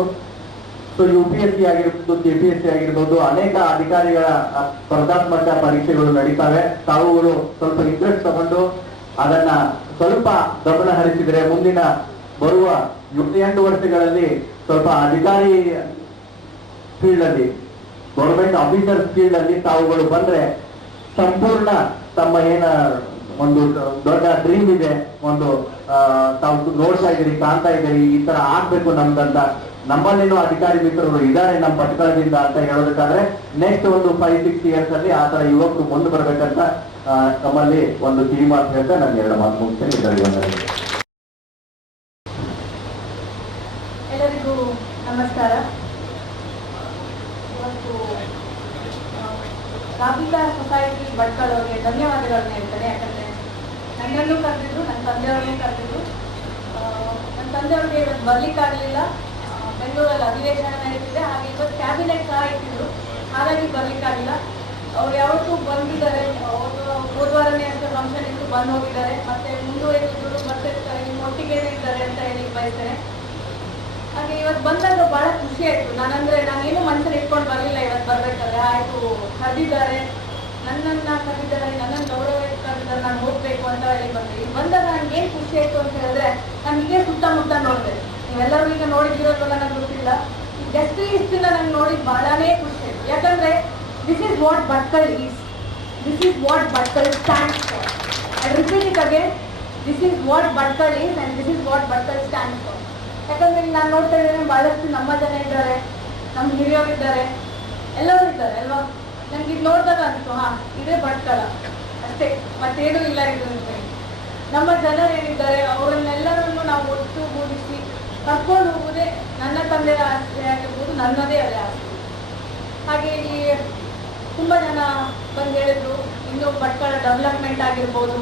So UPSC ಆಗಿರ್ಬೋದು, KPSC ಆಗಿರ್ಬೋದು, ಅನೇಕ ಅಧಿಕಾರಿಗಳ ಸ್ಪರ್ಧಾತ್ಮಕ ಪರೀಕ್ಷೆಗಳು ನಡೀತಾವೆ. ತಾವುಗಳು ಸ್ವಲ್ಪ ಇಂಟ್ರೆಸ್ಟ್ ತಗೊಂಡು ಅದನ್ನ ಸ್ವಲ್ಪ ಗಮನ ಹರಿಸಿದ್ರೆ ಮುಂದಿನ ಬರುವ 7 ವರ್ಷಗಳಲ್ಲಿ ಸ್ವಲ್ಪ ಅಧಿಕಾರಿ ಫೀಲ್ಡ್ ಅಲ್ಲಿ, ಗೌರ್ಮೆಂಟ್ ಆಫೀಸರ್ ಫೀಲ್ಡ್ ಅಲ್ಲಿ ತಾವುಗಳು ಬಂದ್ರೆ ಸಂಪೂರ್ಣ ತಮ್ಮ ಒಂದು ದೊಡ್ಡ ಡ್ರೀಮ್ ಇದೆ, ಒಂದು ತಾವು ನೋಡ್ತಾ ಇದ್ದೀರಿ, ಕಾಣ್ತಾ ಇದ್ದೀರಿ, ಈ ತರ ಆಗ್ಬೇಕು ನಮ್ದಂತ. ನಮ್ಮಲ್ಲಿನೂ ಅಧಿಕಾರಿ ಮಿತ್ರರು ಇದ್ದಾರೆ ನಮ್ಮ ಭಟ್ಕಳದಿಂದ ಅಂತ ಹೇಳೋದಕ್ಕಾದ್ರೆ ನೆಕ್ಸ್ಟ್ ಒಂದು 5-6 ಇಯರ್ಸ್ ಅಲ್ಲಿ ಆ ತರ ಯುವಕರು ಮುಂದೆ ಬರ್ಬೇಕಂತ ನಮ್ಮಲ್ಲಿ ಒಂದು ಕಿವಿ ಮಾತು ಹೇಳ್ತಾ ನಾನು 2 ಮಾತು ಮುಗಿಸ್ತೇನೆ. ಎಲ್ಲರಿಗೂ ನಮಸ್ಕಾರ. ಇವತ್ತು ರಾಬಿತಾ ಸೊಸೈಟಿ ಭಟ್ಕಳ ಅವರಿಗೆ ಧನ್ಯವಾದಗಳನ್ನ ಹೇಳ್ತೇನೆ. ಯಾಕಂದರೆ ನನ್ನನ್ನು ಕರೆದಿದ್ರು, ನನ್ನ ತಂದೆಯವ್ರನ್ನೂ ಕರೆದಿದ್ರು. ನನ್ನ ತಂದೆಯವ್ರಿಗೆ ಇವತ್ತು ಬರ್ಲಿಕ್ಕಾಗಲಿಲ್ಲ, ಬೆಂಗಳೂರಲ್ಲಿ ಅಧಿವೇಶನ ನಡೀತಿದೆ, ಹಾಗೆ ಇವತ್ತು ಕ್ಯಾಬಿನೆಟ್ ಸಹ ಇಟ್ಟಿದ್ರು, ಹಾಗಾಗಿ ಬರ್ಲಿಕ್ಕಾಗಿಲ್ಲ. ಅವ್ರು ಯಾವತ್ತೂ ಬಂದಿದ್ದಾರೆ, ಹೋದ್ವಾರನೇ ಅಂತ ಫಂಕ್ಷನ್ ಇತ್ತು, ಬಂದು ಹೋಗಿದ್ದಾರೆ, ಮತ್ತೆ ಮುಂದುವರೆದಿದ್ರು, ಮತ್ತೆ ಒಟ್ಟಿಗೆ ಇದ್ದಾರೆ ಅಂತ ಹೇಳಿ ಬಯಸ್ತೇನೆ. ಹಾಗೆ ಇವತ್ತು ಬಂದಾಗ ಬಹಳ ಖುಷಿ ಆಯ್ತು. ನಾನೇನು ಮನಸ್ಸಲ್ಲಿ ಇಟ್ಕೊಂಡು ಬರಲಿಲ್ಲ ಇವತ್ತು ಬರ್ಬೇಕಾದ್ರೆ. ಆಯ್ತು, ಕರೆದಿದ್ದಾರೆ, ನನ್ನನ್ನು ಕರೆದಿದ್ದಾರೆ, ನನ್ನನ್ನು ಗೌರವ ಕರೆದಿದ್ದಾರೆ, ನಾನು ಹೋಗ್ಬೇಕು ಅಂತ ಹೇಳಿ ಬಂದೆ. ಈಗ ಬಂದಾಗ ನನಗೆ ಏನು ಖುಷಿ ಆಯ್ತು ಅಂತ ಹೇಳಿದ್ರೆ, ನಾನು ಹೀಗೆ ಸುತ್ತಮುತ್ತ ನೋಡಿದೆ. ನೀವೆಲ್ಲರೂ ಈಗ ನೋಡಿದಿರೋದ್ರಲ್ಲ ನನಗೆ ಗೊತ್ತಿಲ್ಲ, ಜಸ್ಟ್ ಇಷ್ಟಿಂದ ನಂಗೆ ನೋಡಿದ್ದು ಬಹಳನೇ ಖುಷಿ ಆಯ್ತು. ಯಾಕಂದ್ರೆ this is what Bhatkal is, this is what Bhatkal stands for. I repeat it again, this is what Bhatkal is and this is what Bhatkal stands for. ಯಾಕಂದ್ರೆ ನಾನು ನೋಡ್ತಾ ಇದ್ದೇನೆ, ಬಹಳಷ್ಟು ನಮ್ಮ ಜನ ಇದ್ದಾರೆ, ನಮ್ಮ ಹಿರಿಯರಿದ್ದಾರೆ, ಎಲ್ಲರೂ ಇದ್ದಾರೆ ಅಲ್ವಾ. ನನಗೆ ಇದು ನೋಡಿದಾಗ ಅನಿಸ್ತು, ಇದೇ ಭಟ್ಕಳ ಅಷ್ಟೇ, ಮತ್ತೇನೂ ಇಲ್ಲ ಇದು. ನಮ್ಮ ಜನರೇನಿದ್ದಾರೆ ಅವರನ್ನೆಲ್ಲರನ್ನು ನಾವು ಒಟ್ಟುಗೂಡಿಸಿ ಕರ್ಕೊಂಡು ಹೋಗುವುದೇ ನನ್ನ ತಂದೆಯ ಆಸೆ ಆಗಿರ್ಬೋದು, ನನ್ನದೇ ಅದೇ ಆಸೆ. ಹಾಗೆ ಇಲ್ಲಿ ತುಂಬ ಜನ ಬಂದು ಹೇಳಿದ್ರು, ಇನ್ನೂ ಭಟ್ಕಳ ಡೆವಲಪ್ಮೆಂಟ್ ಆಗಿರ್ಬೋದು,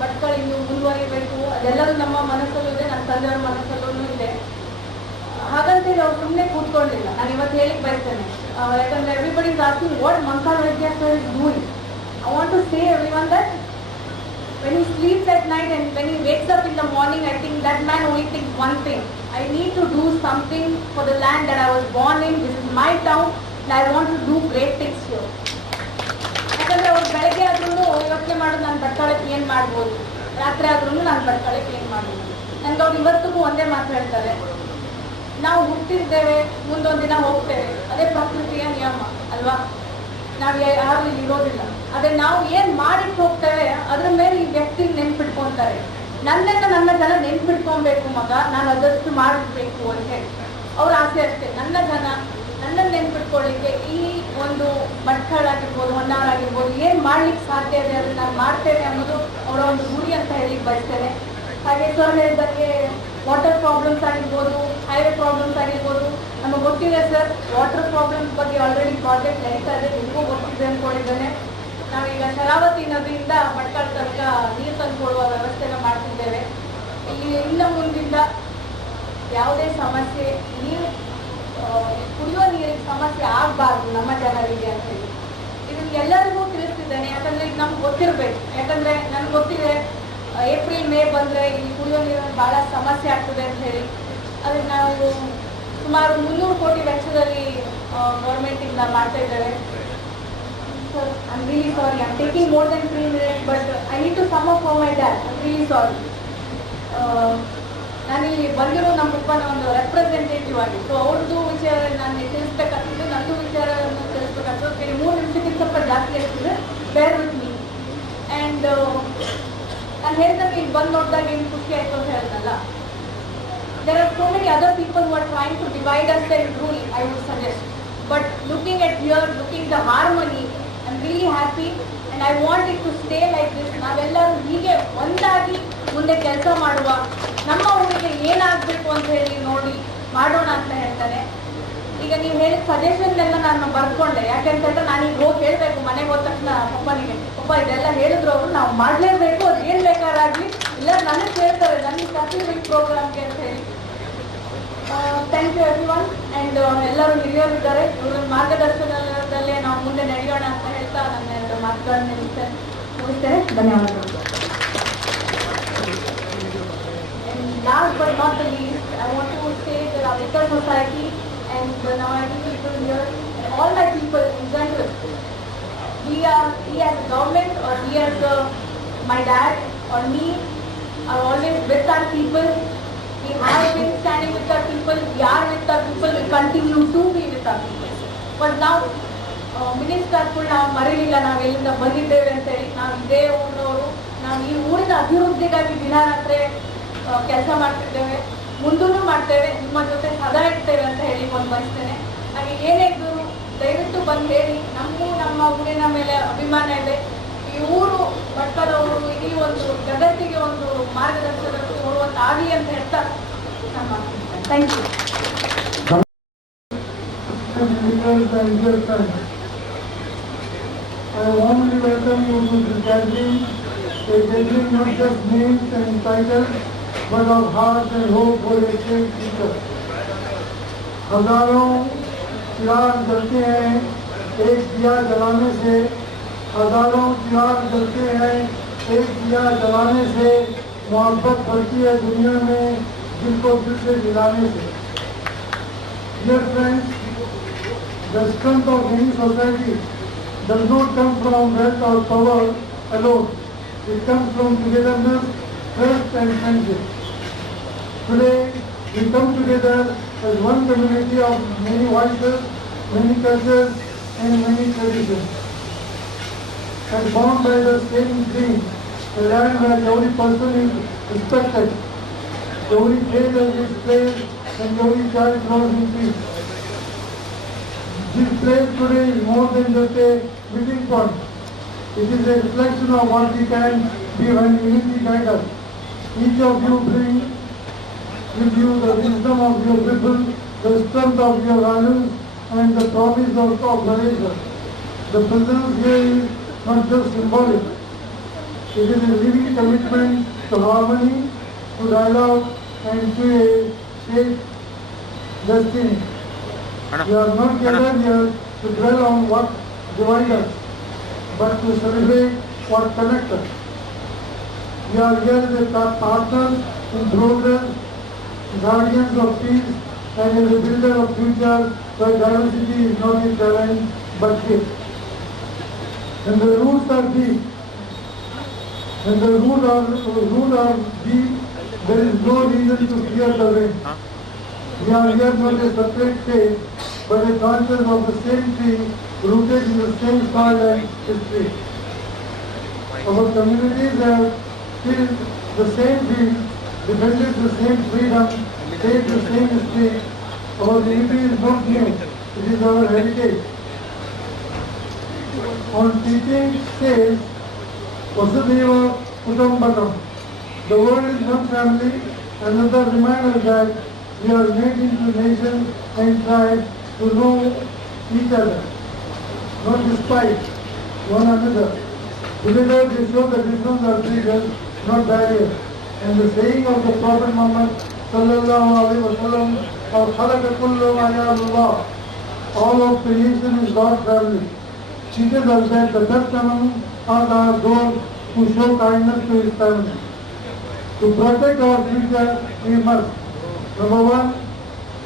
ಭಟ್ಕಳ ಇನ್ನೂ ಮುಂದುವರಿಬೇಕು, ಅದೆಲ್ಲರೂ ನಮ್ಮ ಮನಸ್ಸಲ್ಲೂ ಇದೆ, ನನ್ನ ತಂದೆಯವರ ಮನಸ್ಸಲ್ಲೂ ಇದೆ. ಹಾಗಂತೇಳಿ ಅವ್ರು ಸುಮ್ಮನೆ ಕೂತ್ಕೊಂಡಿಲ್ಲ. ನಾನು ಇವತ್ತು ಹೇಳಿಕ್ಕೆ ಬಯಸ್ತೇನೆ, ಯಾಕಂದ್ರೆ everybody is asking what Mankala Vaidya sir is doing. I want to say everyone that when he sleeps at night and when he wakes up in the morning, I think that man only thinks one thing: I need to do something for the land that I was born in. This is my town and I want to do great things here. ಯಾಕಂದ್ರೆ ಅವ್ರು ಬೆಳಗ್ಗೆ ಆದ್ರೂ ಯೋಚನೆ ಮಾಡೋದು, ನಾನು ಭಟ್ಕಳಕ್ಕೆ ಏನು ಮಾಡ್ಬೋದು, ರಾತ್ರಿ ಆದ್ರೂ ನಾನು ಭಟ್ಕಳಕ್ಕೆ ಏನು ಮಾಡ್ಬೋದು. ನನಗೆ ಅವ್ರು ಇವತ್ತಿಗೂ ಒಂದೇ ಮಾತು ಹೇಳ್ತಾರೆ, ನಾವು ಹುಟ್ಟಿರ್ತೇವೆ, ಮುಂದೊಂದು ದಿನ ಹೋಗ್ತೇವೆ, ಅದೇ ಪ್ರಕೃತಿಯ ನಿಯಮ ಅಲ್ವಾ. ನಾವು ಯಾರು ಇಲ್ಲಿ ಇರೋದಿಲ್ಲ, ಅದೇ ನಾವು ಏನು ಮಾಡಿಟ್ಟು ಹೋಗ್ತೇವೆ ಅದ್ರ ಮೇಲೆ ಈ ವ್ಯಕ್ತಿ ನೆನ್ಪಿಟ್ಕೊತಾರೆ. ನನ್ನೆಲ್ಲ ನನ್ನ ಜನ ನೆನ್ಪಿಟ್ಕೊಬೇಕು ಮಗ, ನಾನು ಅದಷ್ಟು ಮಾಡಬೇಕು ಅಂತ ಹೇಳಿ ಅವ್ರ ಆಸೆ ಅಷ್ಟೇ. ನನ್ನ ಜನ ನನ್ನನ್ನು ನೆನ್ಪಿಟ್ಕೊಳ್ಳಿಕ್ಕೆ ಈ ಒಂದು ಭಟ್ಕಳ ಆಗಿರ್ಬೋದು, ಹೊನ್ನಾವರ ಆಗಿರ್ಬೋದು, ಏನು ಮಾಡ್ಲಿಕ್ಕೆ ಸಾಧ್ಯ ಇದೆ ಅದನ್ನು ನಾನು ಮಾಡ್ತೇನೆ ಅನ್ನೋದು ಅವರ ಒಂದು ಗುರಿ ಅಂತ ಹೇಳಿ ಬಯಸ್ತೇನೆ. ಹಾಗೆ ಸರ್ ಹೇಳಿದಂಗೆ ವಾಟರ್ ಪ್ರಾಬ್ಲಮ್ಸ್ ಆಗಿರ್ಬೋದು, ಹೈವೇ ಪ್ರಾಬ್ಲಮ್ಸ್ ಆಗಿರ್ಬೋದು, ನಮಗೆ ಗೊತ್ತಿದೆ ಸರ್. ವಾಟರ್ ಪ್ರಾಬ್ಲಮ್ಸ್ ಬಗ್ಗೆ ಆಲ್ರೆಡಿ ಪ್ರಾಜೆಕ್ಟ್ ನಡೀತಾ ಇದೆ, ನಿಮಗೂ ಗೊತ್ತಿದೆ ಅಂದ್ಕೊಂಡಿದ್ದೇನೆ. ನಾವೀಗ ಶರಾವತಿ ನದಿಯಿಂದ ಭಟ್ಕಳ ತನಕ ನೀರು ತಂದುಕೊಡುವ ವ್ಯವಸ್ಥೆನ ಮಾಡ್ತಿದ್ದೇವೆ. ಇಲ್ಲಿ ಇನ್ನು ಮುಂದಿಂದ ಯಾವುದೇ ಸಮಸ್ಯೆ, ನೀರು ಕುಡಿಯುವ ನೀರಿನ ಸಮಸ್ಯೆ ಆಗಬಾರ್ದು ನಮ್ಮ ಜನರಿಗೆ ಅಂತ ಹೇಳಿ ಇದನ್ನು ಎಲ್ಲರಿಗೂ ತಿಳಿಸ್ತಿದ್ದೇನೆ. ಯಾಕಂದರೆ ಇದು ನಮ್ಗೆ ಗೊತ್ತಿರಬೇಕು. ಯಾಕಂದರೆ ನನಗೆ ಗೊತ್ತಿದೆ, ಏಪ್ರಿಲ್ ಮೇ ಬಂದರೆ ಇಲ್ಲಿ ಕುಡಿಯೋ ನೀರಿನ ಭಾಳ ಸಮಸ್ಯೆ ಆಗ್ತದೆ ಅಂತ ಹೇಳಿ. ಅದನ್ನು ನಾವು ಸುಮಾರು 300 ಕೋಟಿ ವೆಚ್ಚದಲ್ಲಿ ಗೌರ್ಮೆಂಟಿಂದ ಮಾಡ್ತಾ ಇದ್ದೇವೆ. Sir, I'm really sorry. I'm taking more than 3 minutes, but I need to sum up for my dad. I'm really sorry. ನಾನಿಲ್ಲಿ ಬಂದಿರೋ ನಮ್ಮ ಪಪ್ಪನ ಒಂದು ರೆಪ್ರೆಸೆಂಟೇಟಿವ್ ಆಗಿ, ಸೊ ಅವ್ರದ್ದು ವಿಚಾರ ನಾನು ತಿಳಿಸ್ಬೇಕಾಗ್ತದೆ, ನನ್ನದು ವಿಚಾರವನ್ನು ತಿಳಿಸ್ಬೇಕಾಗ್ತದೆ. ಬೇರೆ 3 ನಿಮಿಷಕ್ಕಿಂತ ಸ್ವಲ್ಪ ಜಾಸ್ತಿ ಆಗ್ತದೆ, ಬೇರ್ ವಿತ್ ಮೀ. ಆ್ಯಂಡ್ ನಾನು ಹೇಳಿದಾಗ ಇಲ್ಲಿ ಬಂದು ನೋಡಿದಾಗ ಏನು ಖುಷಿ ಆಯಿತು ಅಂತ ಹೇಳಿದ್ನಲ್ಲ, there are so many other people who are trying to divide us and rule, I would suggest. But looking at here, looking the harmony, I'm really happy and I want it to stay like this. ನಾವೆಲ್ಲರೂ ಹೀಗೆ ಒಂದಾಗಿ ಮುಂದೆ ಕೆಲಸ ಮಾಡುವ, ನಮ್ಮ ಊರಿಗೆ ಏನಾಗಬೇಕು ಅಂತ ಹೇಳಿ ನೋಡಿ ಮಾಡೋಣ ಅಂತ ಹೇಳ್ತಾರೆ. ಈಗ ನೀವು ಹೇಳಿದ ಸಜೆಷನ್ ಎಲ್ಲ ನಾನು ಬರ್ಕೊಂಡೆ. ಯಾಕೆಂತಂದ್ರೆ ನಾನೀಗ ಹೋಗಿ ಹೇಳಬೇಕು ಮನೆಗೆ ಹೋದ ತಕ್ಷಣ ಪಪ್ಪನಿಗೆ, ಪಪ್ಪ ಇದೆಲ್ಲ ಹೇಳಿದ್ರು ಅವರು, ನಾವು ಮಾಡಲೇಬೇಕು, ಅದು ಏನು ಬೇಕಾರಾಗಲಿ, ಇಲ್ಲ ನನಗೆ ಕೇಳ್ತಾರೆ ನನಗೆ ಸರ್ಟಿಫಿಕೇಟ್ ಪ್ರೋಗ್ರಾಮ್ಗೆ ಅಂತ ಹೇಳಿ. Thank you everyone. ಆ್ಯಂಡ್ ಎಲ್ಲರೂ ಹಿರಿಯರಿದ್ದಾರೆ, ಇವರ ಮಾರ್ಗದರ್ಶನದಲ್ಲೇ ನಾವು ಮುಂದೆ ನಡೆಯೋಣ ಅಂತ ಹೇಳ್ತಾ ನನ್ನ 2 ಮಾತುಗಳನ್ನು ಮುಗಿಸ್ತೇನೆ. ಧನ್ಯವಾದಗಳು. Last but not the least, I want to say that our Vikar Society and the Nawadi people here, and all my people in general, we as a government or we as my dad or me are always with our people. We have been standing with our people, we are with our people, we continue to be with our people. But now, minister ಕೂಡ ನಾವು ಮರೀಲಿಲ್ಲ, ನಾವು ಎಲ್ಲಿಂದ ಬಂದಿದ್ದೇವೆ ಅಂತೇಳಿ. ನಾವು ಇದೇ ಊರಿನವರು, ನಾವು ಈ ಊರಿನ ಅಭಿವೃದ್ಧಿಗಾಗಿ ದಿನ ರಾತ್ರಿ ಕೆಲಸ ಮಾಡ್ತಿದ್ದೇವೆ, ಮುಂದೂ ಮಾಡ್ತೇವೆ, ನಿಮ್ಮ ಜೊತೆ ಸದಾ ಇರ್ತೇವೆ ಅಂತ ಹೇಳಿ ಒಂದು ಬಯಸ್ತೇನೆ. ಹಾಗೆ ಏನೇ ಇದ್ದರೂ ದಯವಿಟ್ಟು ಬಂದು ಹೇಳಿ, ನಮಗೂ ನಮ್ಮ ಊರಿನ ಮೇಲೆ ಅಭಿಮಾನ ಇದೆ. ಈ ಊರು ಭಟ್ಕಳವರು ಇಡೀ ಒಂದು ಜಗತ್ತಿಗೆ ಒಂದು ಮಾರ್ಗದರ್ಶನಕ್ಕೆ ಕೊಡುವಂತಾಗಲಿ ಅಂತ ಹೇಳ್ತಾ ನಾನು ಮಾತಾಡ್ತೇನೆ. Thank you. I warmly welcome you to this gathering, a gathering not just names and titles, but of heart and hope for a great future. हजारों चिराग जलते हैं एक दिया जलाने से, हजारों चिराग जलते हैं एक दिया जलाने से, मोहब्बत बढ़ती है दुनिया में दिल को दिल से मिलाने से. Dear friends, the strength of any society does not come from wealth or power alone. It comes from togetherness, trust and friendship. Today, we come together as one community of many voices, many cultures and many traditions. And bound by the same dream, a land where every person is respected, every faith has its place and every child grows in peace. This place today is more than just a meeting point. It is a reflection of what we can be when unity guides us. Each of you brings with you the wisdom of your people, the strength of your values, and the promise of cooperation. The presence here is not just symbolic. It is a living commitment to harmony, to dialogue, and to a shared destiny. We are not gathered here to dwell on what divides us, but to celebrate what connects us. We are here as a partners in progress, guardians of peace, and as a builder of future where diversity is not a challenge but gift. When the roots are deep, there is no reason to fear the wind. We are here not a separate faith, but a branches of the same tree, rooted in the same soil and history. Our communities have filled the same field, defended the same freedom, faced the same history. Our unity is not new, it is our heritage. On teaching says, Vasudhaiva Kutumbakam. The world is one family, another reminder that we are made into nations and tribes to know each other, not despite one another. Together they show the difference are bridges, not barriers. And the saying of the Prophet Muhammad sallallahu alaihi wasallam, "Al khalaqa kullu ma ya'allah," all of creation is God's family. Teaches us that the best among us are those who show kindness to His family. To protect our future, we must, number one,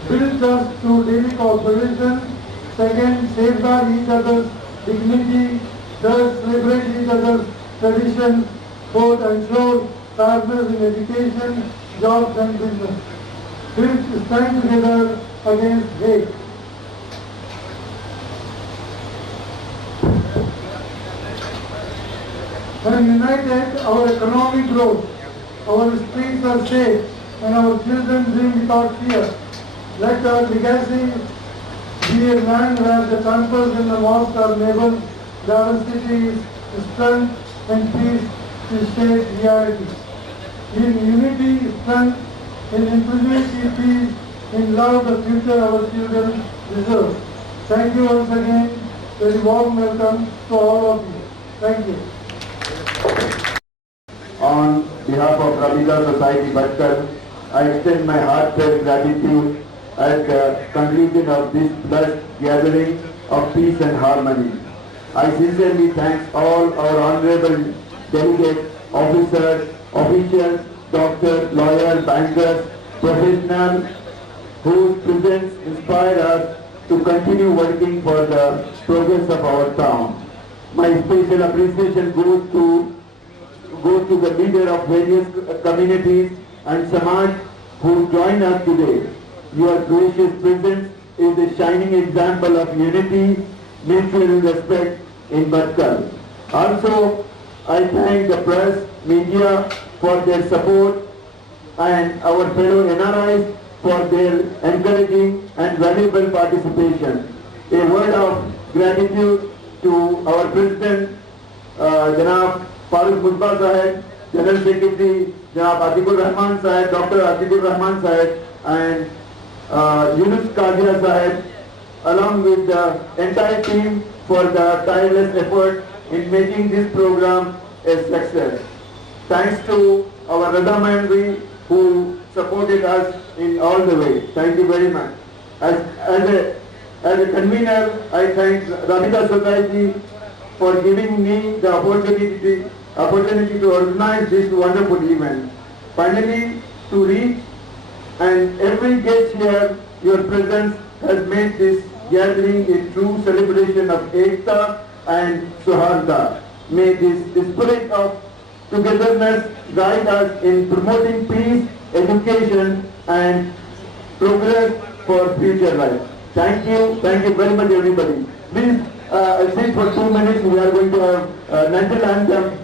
build trust through daily cooperation. Second, safeguard each other's dignity. Third, celebrate each other's traditions. Fourth, ensure fairness in education, jobs and business. Fifth, stand together against hate. When united, our economy grows, our streets are safe, and our children dream without fear. Let our legacy be a land where the temples and the mosques are neighbors, diversity is strength, and peace is shared reality. In unity, strength, in inclusivity, peace, in love, the future our children deserve. Thank you once again. Very warm welcome to all of you. Thank you. On behalf of Rabita Society Bhatkar, I extend my heartfelt gratitude at the conclusion of this blessed gathering of peace and harmony. I sincerely thank all our honorable delegates, officers, officials, doctors, lawyers, bankers, professionals whose presence inspired us to continue working for the progress of our town. My special appreciation goes to the leader of various communities and Samaj who join us today. Your gracious presence is a shining example of unity, mutual respect in Bhatkar. Also, I thank the press, media for their support and our fellow NRIs for their encouraging and valuable participation. A word of gratitude to our President, Janab Farooq Musbah Sahib, General Secretary Janab Atikur Rahman Sahib, Dr. Atikur Rahman Sahib, and Yunus Kazia Sahib, along with the entire team for the tireless effort in making this program a success. Thanks to our Radha Mandri who supported us in all the way. Thank you very much. As a convener, I thank Radhika Society for giving me the opportunity to organize this wonderful event. Finally, to reach and every guest here, your presence has made this gathering a true celebration of Ekta and Suharda. May this spirit of togetherness guide us in promoting peace, education and progress for future life. Thank you very much everybody. Please sit for 2 minutes. We are going to have national anthem.